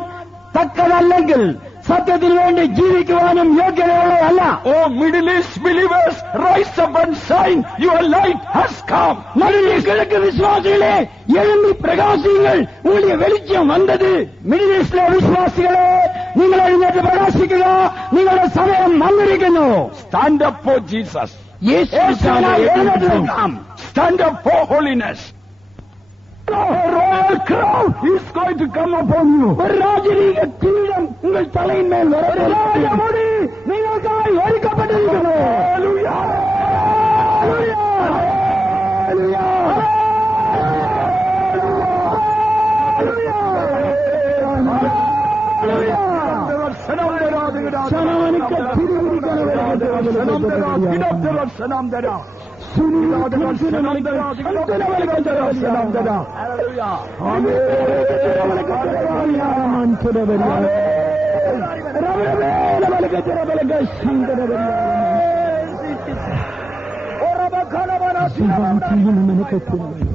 തക്കതല്ലെങ്കിൽ സത്യത്തിന് വേണ്ടി ജീവിക്കുവാനും യോഗ്യതയുള്ളതല്ല. Oh, Middle East believers, rise up and shine. Your light has come. நடுவே கிழக்கு விசுவாசிகளே, எழும்பி பிரகாசியுங்கள், உங்களுடைய வெளிச்சம் வந்தது. മിഡിൽ ഈസ്റ്റിലെ വിശ്വാസികളെ, നിങ്ങൾ എഴുന്നേറ്റ് പ്രകാശിക്കുക, നിങ്ങളുടെ സമയം വന്നിരിക്കുന്നു. Stand up for Jesus. യേശുവിനായി എഴുന്നേറ്റ് നിൽക്കാം. Stand up for holiness. A royal crown is going to come upon you. ஒரு ராஜரீக கிரீடம் உங்கள் தலையின் மேல் രാജമുടി നിങ്ങൾക്കായി ഒരുക്കപ്പെട്ടിരിക്കുന്നു. Hallelujah.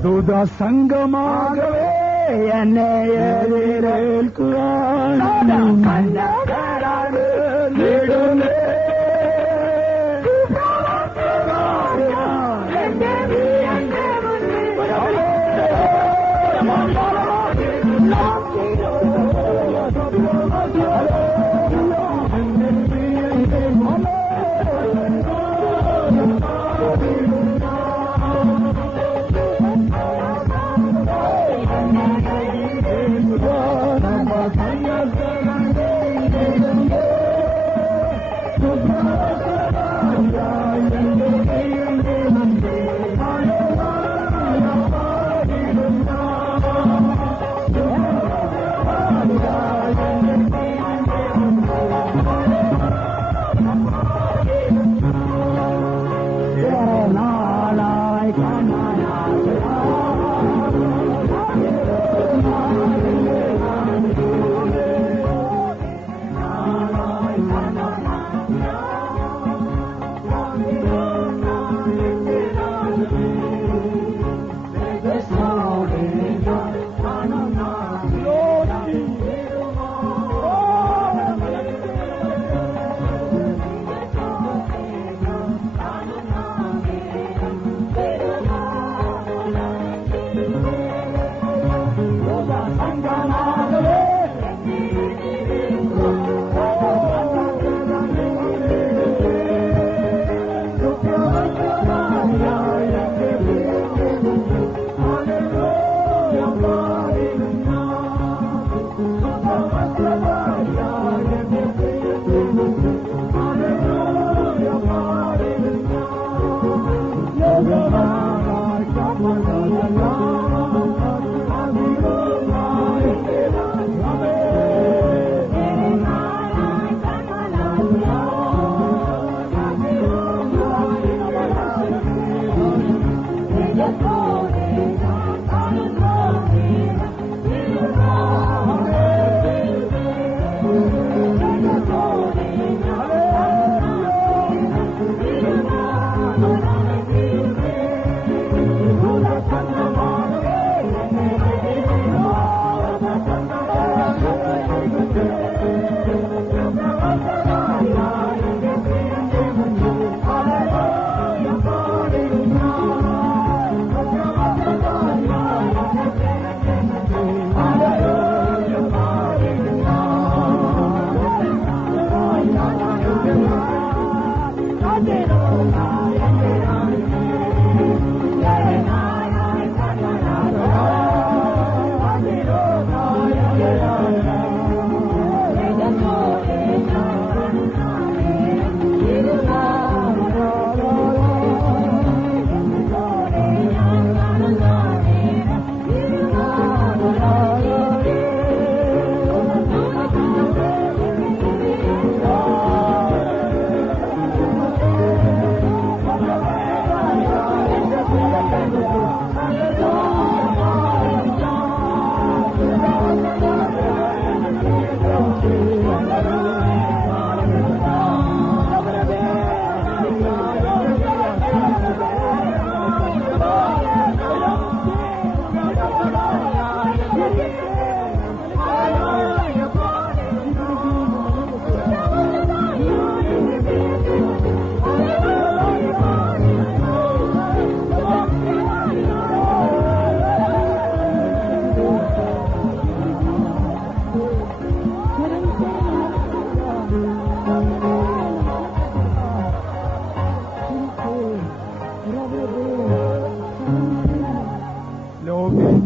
ദൂതസംഗമാകവേ എന്നെ എതിരേൽക്കുവാൻ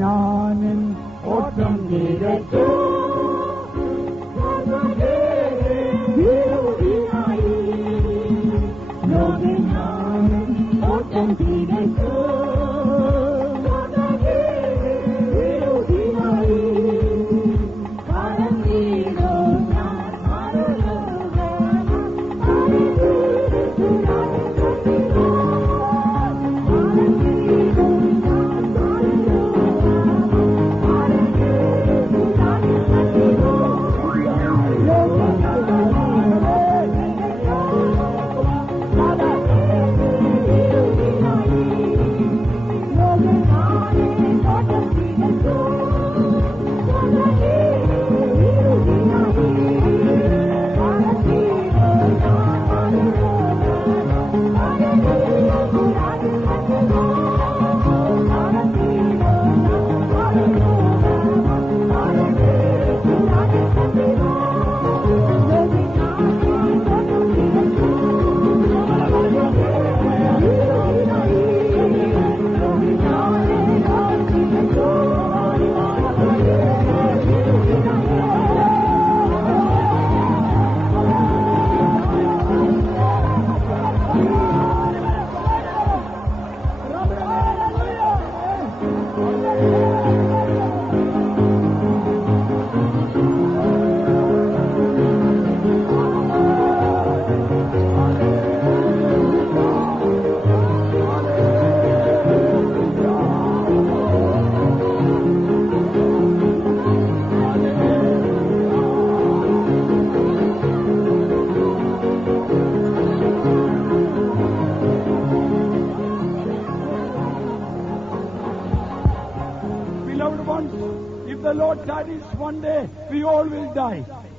ഞാനൻ ഓട്ടം തികച്ചു. ഓട്ടം തികച്ചു.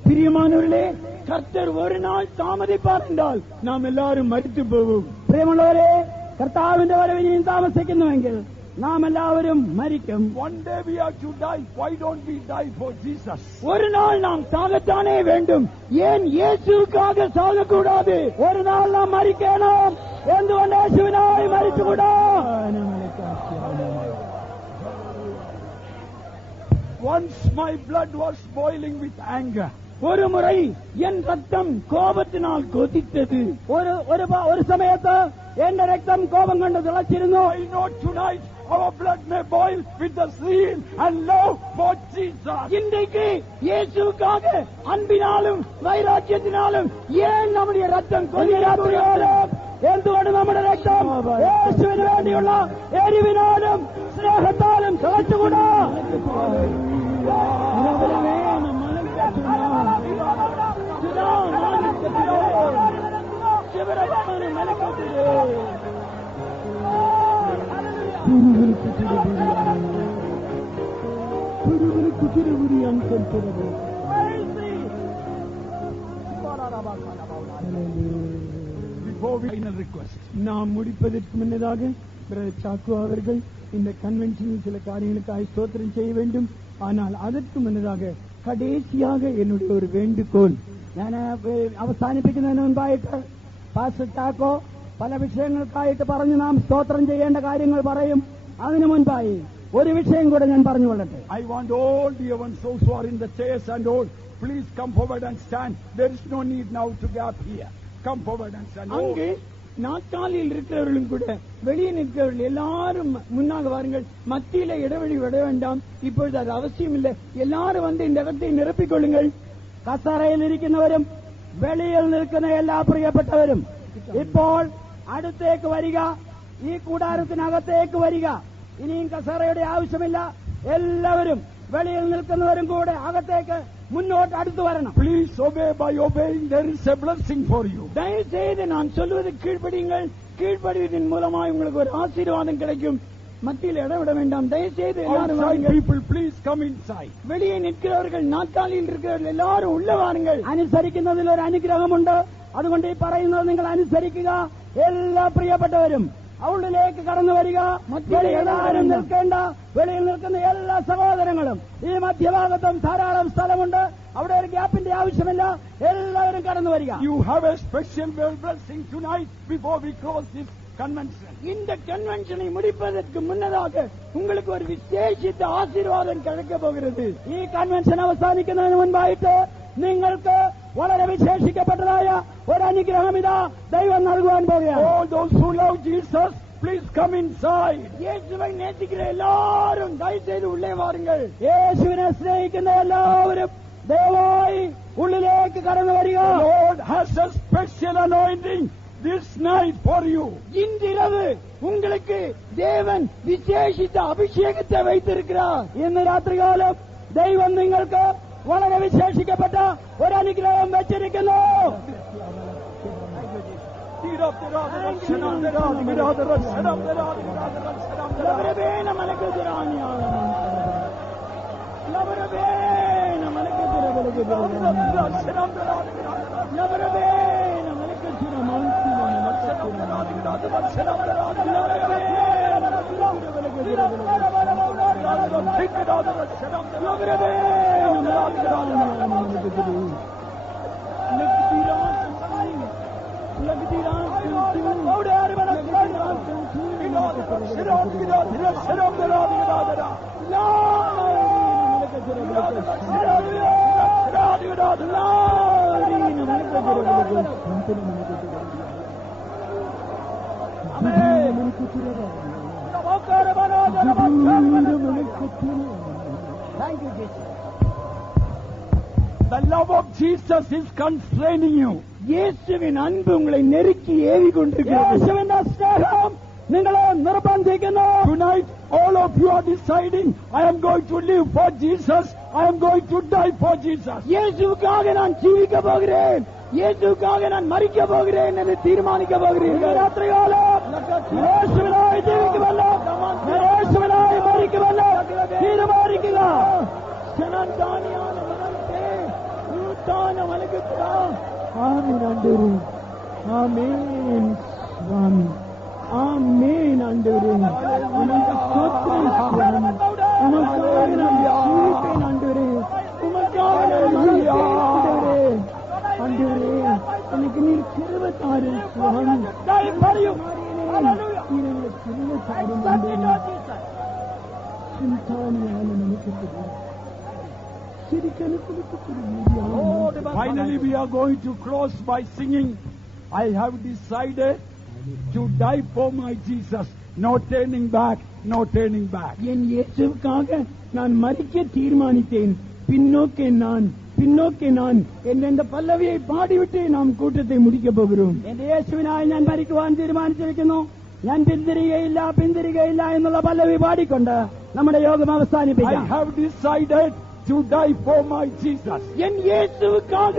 பிரியமானவர்களே, கர்த்தர் ஒரு நாள் தாமதிப்பார் என்றால் நாம் எல்லாரும் മരിച്ചു പോകും. പ്രിയമുള്ളവരെ, കർത്താവിന്റെ വരവിനെയും താമസിക്കുന്നുവെങ്കിൽ നാം എല്ലാവരും മരിക്കും. One day we have to die. Why don't we die for Jesus? ஒரு நாள் நாம் சாகத்தானே வேண்டும். ஏன் இயேசுவுக்காக சாகக்கூடாது? ഒരു നാൾ നാം മരിക്കണം. എന്തുകൊണ്ട് യേശുവിനായി മരിച്ചുകൂടാ? Once my blood was boiling with anger. ஒரு முறை என் ரத்தம் கோபத்தினால் கொதித்தது. ഒരു സമയത്ത് എന്റെ രക്തം കോപം കൊണ്ട് തിളച്ചിരുന്നു. I know tonight our blood may boil with the zeal and love for Jesus. இன்றைக்கு இயேசுவுக்காக அன்பினாலும் வைராக்கியத்தினாலும் ஏன் நம்முடைய ரத்தம் கொதிக்கிறது? എന്തുകൊണ്ട് നമ്മുടെ രക്തം യേശുവിന് വേണ്ടിയുള്ള എരിവിനാലും സ്നേഹത്താലും തിളച്ചുകൂടാ? நாம் முடிப்பதற்கு முன்னதாக சாக்கு அவர்கள் இந்த கன்வென்ஷனில் சில காரியங்களுக்காக ஸ்தோத்திரம் செய்ய வேண்டும். ஆனால் அதற்கு முன்னதாக കടേശിയാക என்னுடைய ഒരു വേണ്ടുകോൾ. ഞാൻ അവസാനിപ്പിക്കുന്നതിന് മുൻപായിട്ട് പാസ്റ്റർ ചാക്കോ പല വിഷയങ്ങൾക്കായിട്ട് പറഞ്ഞ് നാം സ്തോത്രം ചെയ്യേണ്ട കാര്യങ്ങൾ പറയും. അതിനു മുൻപായി ഒരു വിഷയം കൂടെ ഞാൻ പറഞ്ഞുകൊള്ളട്ടെ. I want all the ones who are in the chairs and all, please come forward and stand. There is no need now to gap here. Come forward and stand. அங்கு நாற்காலியில் இருக்கிறவர்களும் கூட வெளியே நிற்கிறவர்கள் எல்லாரும் முன்னாக வாருங்கள். மத்தியில இடைவெளி விட வேண்டாம். இப்பொழுது அது அவசியம் இல்லை. எல்லாரும் வந்து இந்த இடத்தை நிரப்பிக் கொள்ளுங்கள். കസറയിൽ ഇരിക്കുന്നവരും വെളിയിൽ നിൽക്കുന്ന എല്ലാ പ്രിയപ്പെട്ടവരും ഇപ്പോൾ അടുത്തേക്ക് വരിക. ഈ കൂടാരത്തിനകത്തേക്ക് വരിക. ഇനിയും കസറയുടെ ആവശ്യമില്ല. എല്ലാവരും വെളിയിൽ നിൽക്കുന്നവരും കൂടെ അകത്തേക്ക് മുന്നോട്ട് അടുത്തു വരണം. Please obey. By obeying there is a blessing for you. தயவுசெய்து நான் சொல்வது கீழ்ப்படியுங்கள். கீழ்ப்படிவதன் மூலமாக உங்களுக்கு ஒரு ஆசீர்வாதம் கிடைக்கும். மத்தியில் இடம் விட வேண்டாம். தயவுசெய்து எல்லாரும் வாருங்கள். People please come inside. வெளியே நிற்கிறவர்கள் നാற்കാലിയിൽ இருக்கிறவர்கள் എല്ലാവരും ഉள்ள വാരുங்கள். അനുസരിക്കുന്നതിൽ ഒരു അനുഗ്രഹമുണ്ട്. അതുകൊണ്ട് ഈ പറയുന്നത് നിങ്ങൾ അനുസരിക്കുക. എല്ലാ പ്രിയപ്പെട്ടവരും ഉള്ളിലേക്ക് കടന്നു വരിക. എല്ലാവരും നിൽക്കേണ്ട. വെളിയിൽ നിൽക്കുന്ന എല്ലാ സഹോദരങ്ങളും ഈ മധ്യഭാഗത്തും ധാരാളം സ്ഥലമുണ്ട്. അവിടെ ഒരു ഗ്യാപ്പിന്റെ ആവശ്യമില്ല. എല്ലാവരും കടന്നു വരിക. You have a special blessing tonight before we close this convention. இந்த கன்வென்ஷனை முடிப்பதற்கு முன்னதாக உங்களுக்கு ஒரு விசேஷித்த ஆசீர்வாதம் கிடைக்க போகிறது. ഈ കൺവെൻഷൻ അവസാനിക്കുന്നതിന് മുൻപായിട്ട് നിങ്ങൾക്ക് വളരെ വിശേഷിക്കപ്പെട്ടതായ ഒരു അനുഗ്രഹം ഇതാ ദൈവം നൽകുവാൻ പോകുകയാണ്. All those who love Jesus, please come inside. இயேசுவை நேசிக்கிற எல்லாரும் தயவு செய்து உள்ளே வாருங்கள். യേശുവിനെ സ്നേഹിക്കുന്ന എല്ലാവരും ദയവായി ഉള്ളിലേക്ക് കടന്നു വരിക. The Lord has a special anointing this night for you. இன்றிரவு உங்களுக்கு தேவன் விசேஷித்த அபிஷேகத்தை வைத்திருக்கிறார். ഇന്ന് രാത്രികാലം ദൈവം നിങ്ങൾക്ക് വളരെ വിശേഷിക്കപ്പെട്ട ഒരു അനുഗ്രഹം വെച്ചിരിക്കുന്നു. Thank you, Jesus. The love of Jesus is constraining you. இயேசுவின் அன்பு உங்களை நெருக்கி ஏவி கொண்டிருக்கிறது. യേശുവിന്റെ സ്നേഹം നിങ്ങളെ നിർബന്ധിക്കുന്നു. Tonight, all of you are deciding, I am going to live for Jesus, I am going to die for Jesus. இயேசுவுக்காக நான் ஜீவிக்க போகிறேன், இயேசுவுக்காக நான் மரிக்க போகிறேன் என்று தீர்மானிக்க போகிறீர்கள். രാത്രികാലം യേശുവിനായി ജീവിക്കുമല്ലോ, യേശുവിനായി മരിക്കുമല്ലോ തീരുമാനിക്കുക. ക്ഷണാന്താനിயான மனத்தை நூத்தான மலகுத்தா. ஆமென் ஆண்டவரே, ஆமென் சுவாமி, ஆமென் ஆண்டவரே. உமக்கு ஸ்தோத்திரம் சுவாமி, உமக்காக நான் ஜீவிப்பேன் ஆண்டவரே, உமக்காக நான் மரிப்பேன் ஆண்டவரே. ஆண்டவரே, எனக்கு நீர் கிருபை தாரும் சுவாமி. நீர் கிருபை தாரும் ஆண்டவரே. சிந்தானியான மனுஷத்துக்கு Finally, we are going to close by singing, I have decided to die for my Jesus. No turning back, no turning back. என் இயேசுவுக்காக நான் மரிக்க தீர்மானித்தேன், பின்னோக்கே நான் என்ற இந்த பல்லவியை பாடிவிட்டு நாம் கூட்டத்தை முடிக்க போகிறோம். എന്റെ യേശുവിനായി ഞാൻ മരിക്കുവാൻ തീരുമാനിച്ചിരിക്കുന്നു, ഞാൻ പിന്തിരികയില്ല എന്നുള്ള പല്ലവി പാടിക്കൊണ്ട് നമ്മുടെ യോഗം I അവസാനിപ്പിക്കാം. have decided to die for my Jesus. என் இயேசுவுக்காக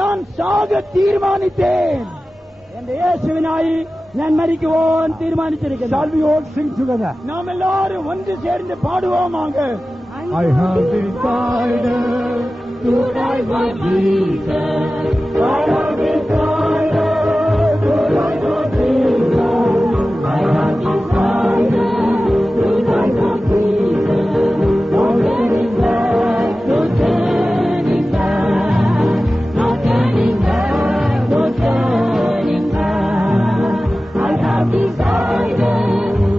நான் சாக தீர்மானித்தேன். എന്റെ യേശുവിനായി ഞാൻ മരിക്കുവാൻ തീരുമാനിച്ചിരിക്കുന്നു. Shall we all sing together? நாம் எல்லாரும் ஒன்று சேர்ந்து பாடுவோமாக. I have decided to die for Jesus. I have decided to die for Jesus. I have decided to die for Jesus. No turning back, no turning back, no turning back, no turning back. I have decided to die for Jesus. I have decided to die for Jesus. I have decided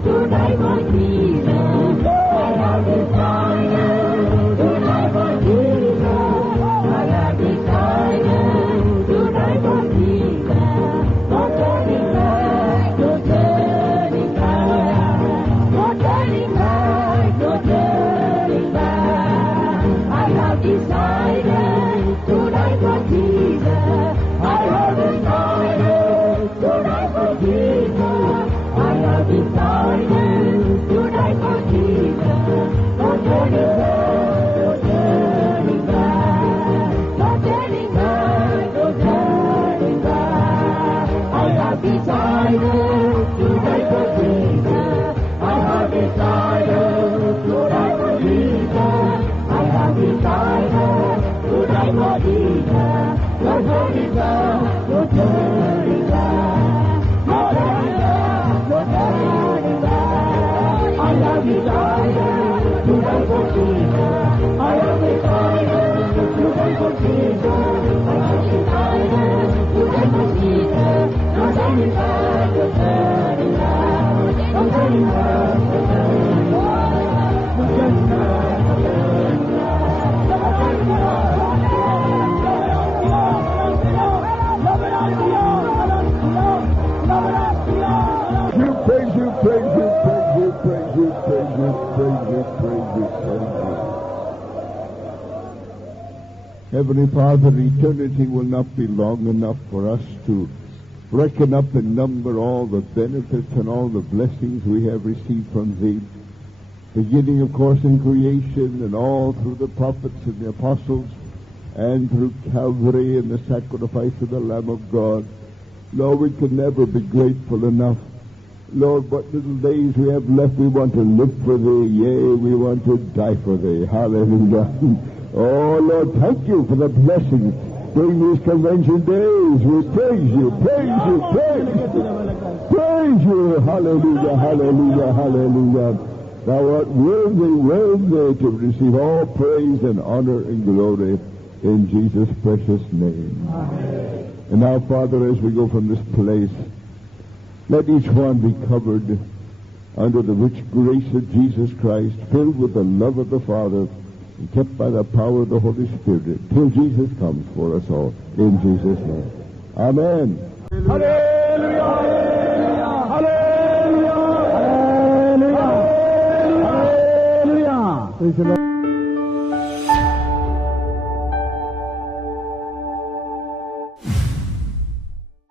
to die for Jesus. No turning back, no turning back, no turning back, no turning back. I have decided to die for Jesus. I have decided to die for Jesus. I have decided to die for Jesus. No turning back, no turning back, no turning back, no turning back. I have decided to die for Jesus. I have decided to die for Jesus. I have decided to die for Jesus. No turning back, no turning back, no turning back, no turning back. I have decided to die for Jesus. I have decided to die for Jesus. I have decided to die for Jesus. No turning back, no turning back. Heavenly Father, eternity will not be long enough for us to reckon up and number all the benefits and all the blessings we have received from Thee, beginning, of course, in creation and all through the prophets and the apostles and through Calvary and the sacrifice of the Lamb of God. Lord, we can never be grateful enough. Lord, what little days we have left, we want to live for Thee. Yea, we want to die for Thee. Hallelujah. Oh, Lord, thank You for the blessings during these convention days. We praise You, praise You, praise You. Hallelujah, hallelujah, hallelujah. Thou art worthy, worthy to receive all praise and honor and glory in Jesus' precious name. Amen. And now, Father, as we go from this place, let each one be covered under the rich grace of Jesus Christ, filled with the love of the Father, and kept by the power of the Holy Spirit, till Jesus comes for us all. In Jesus' name. Amen. Hallelujah! Hallelujah! Hallelujah! Hallelujah! Praise the Lord.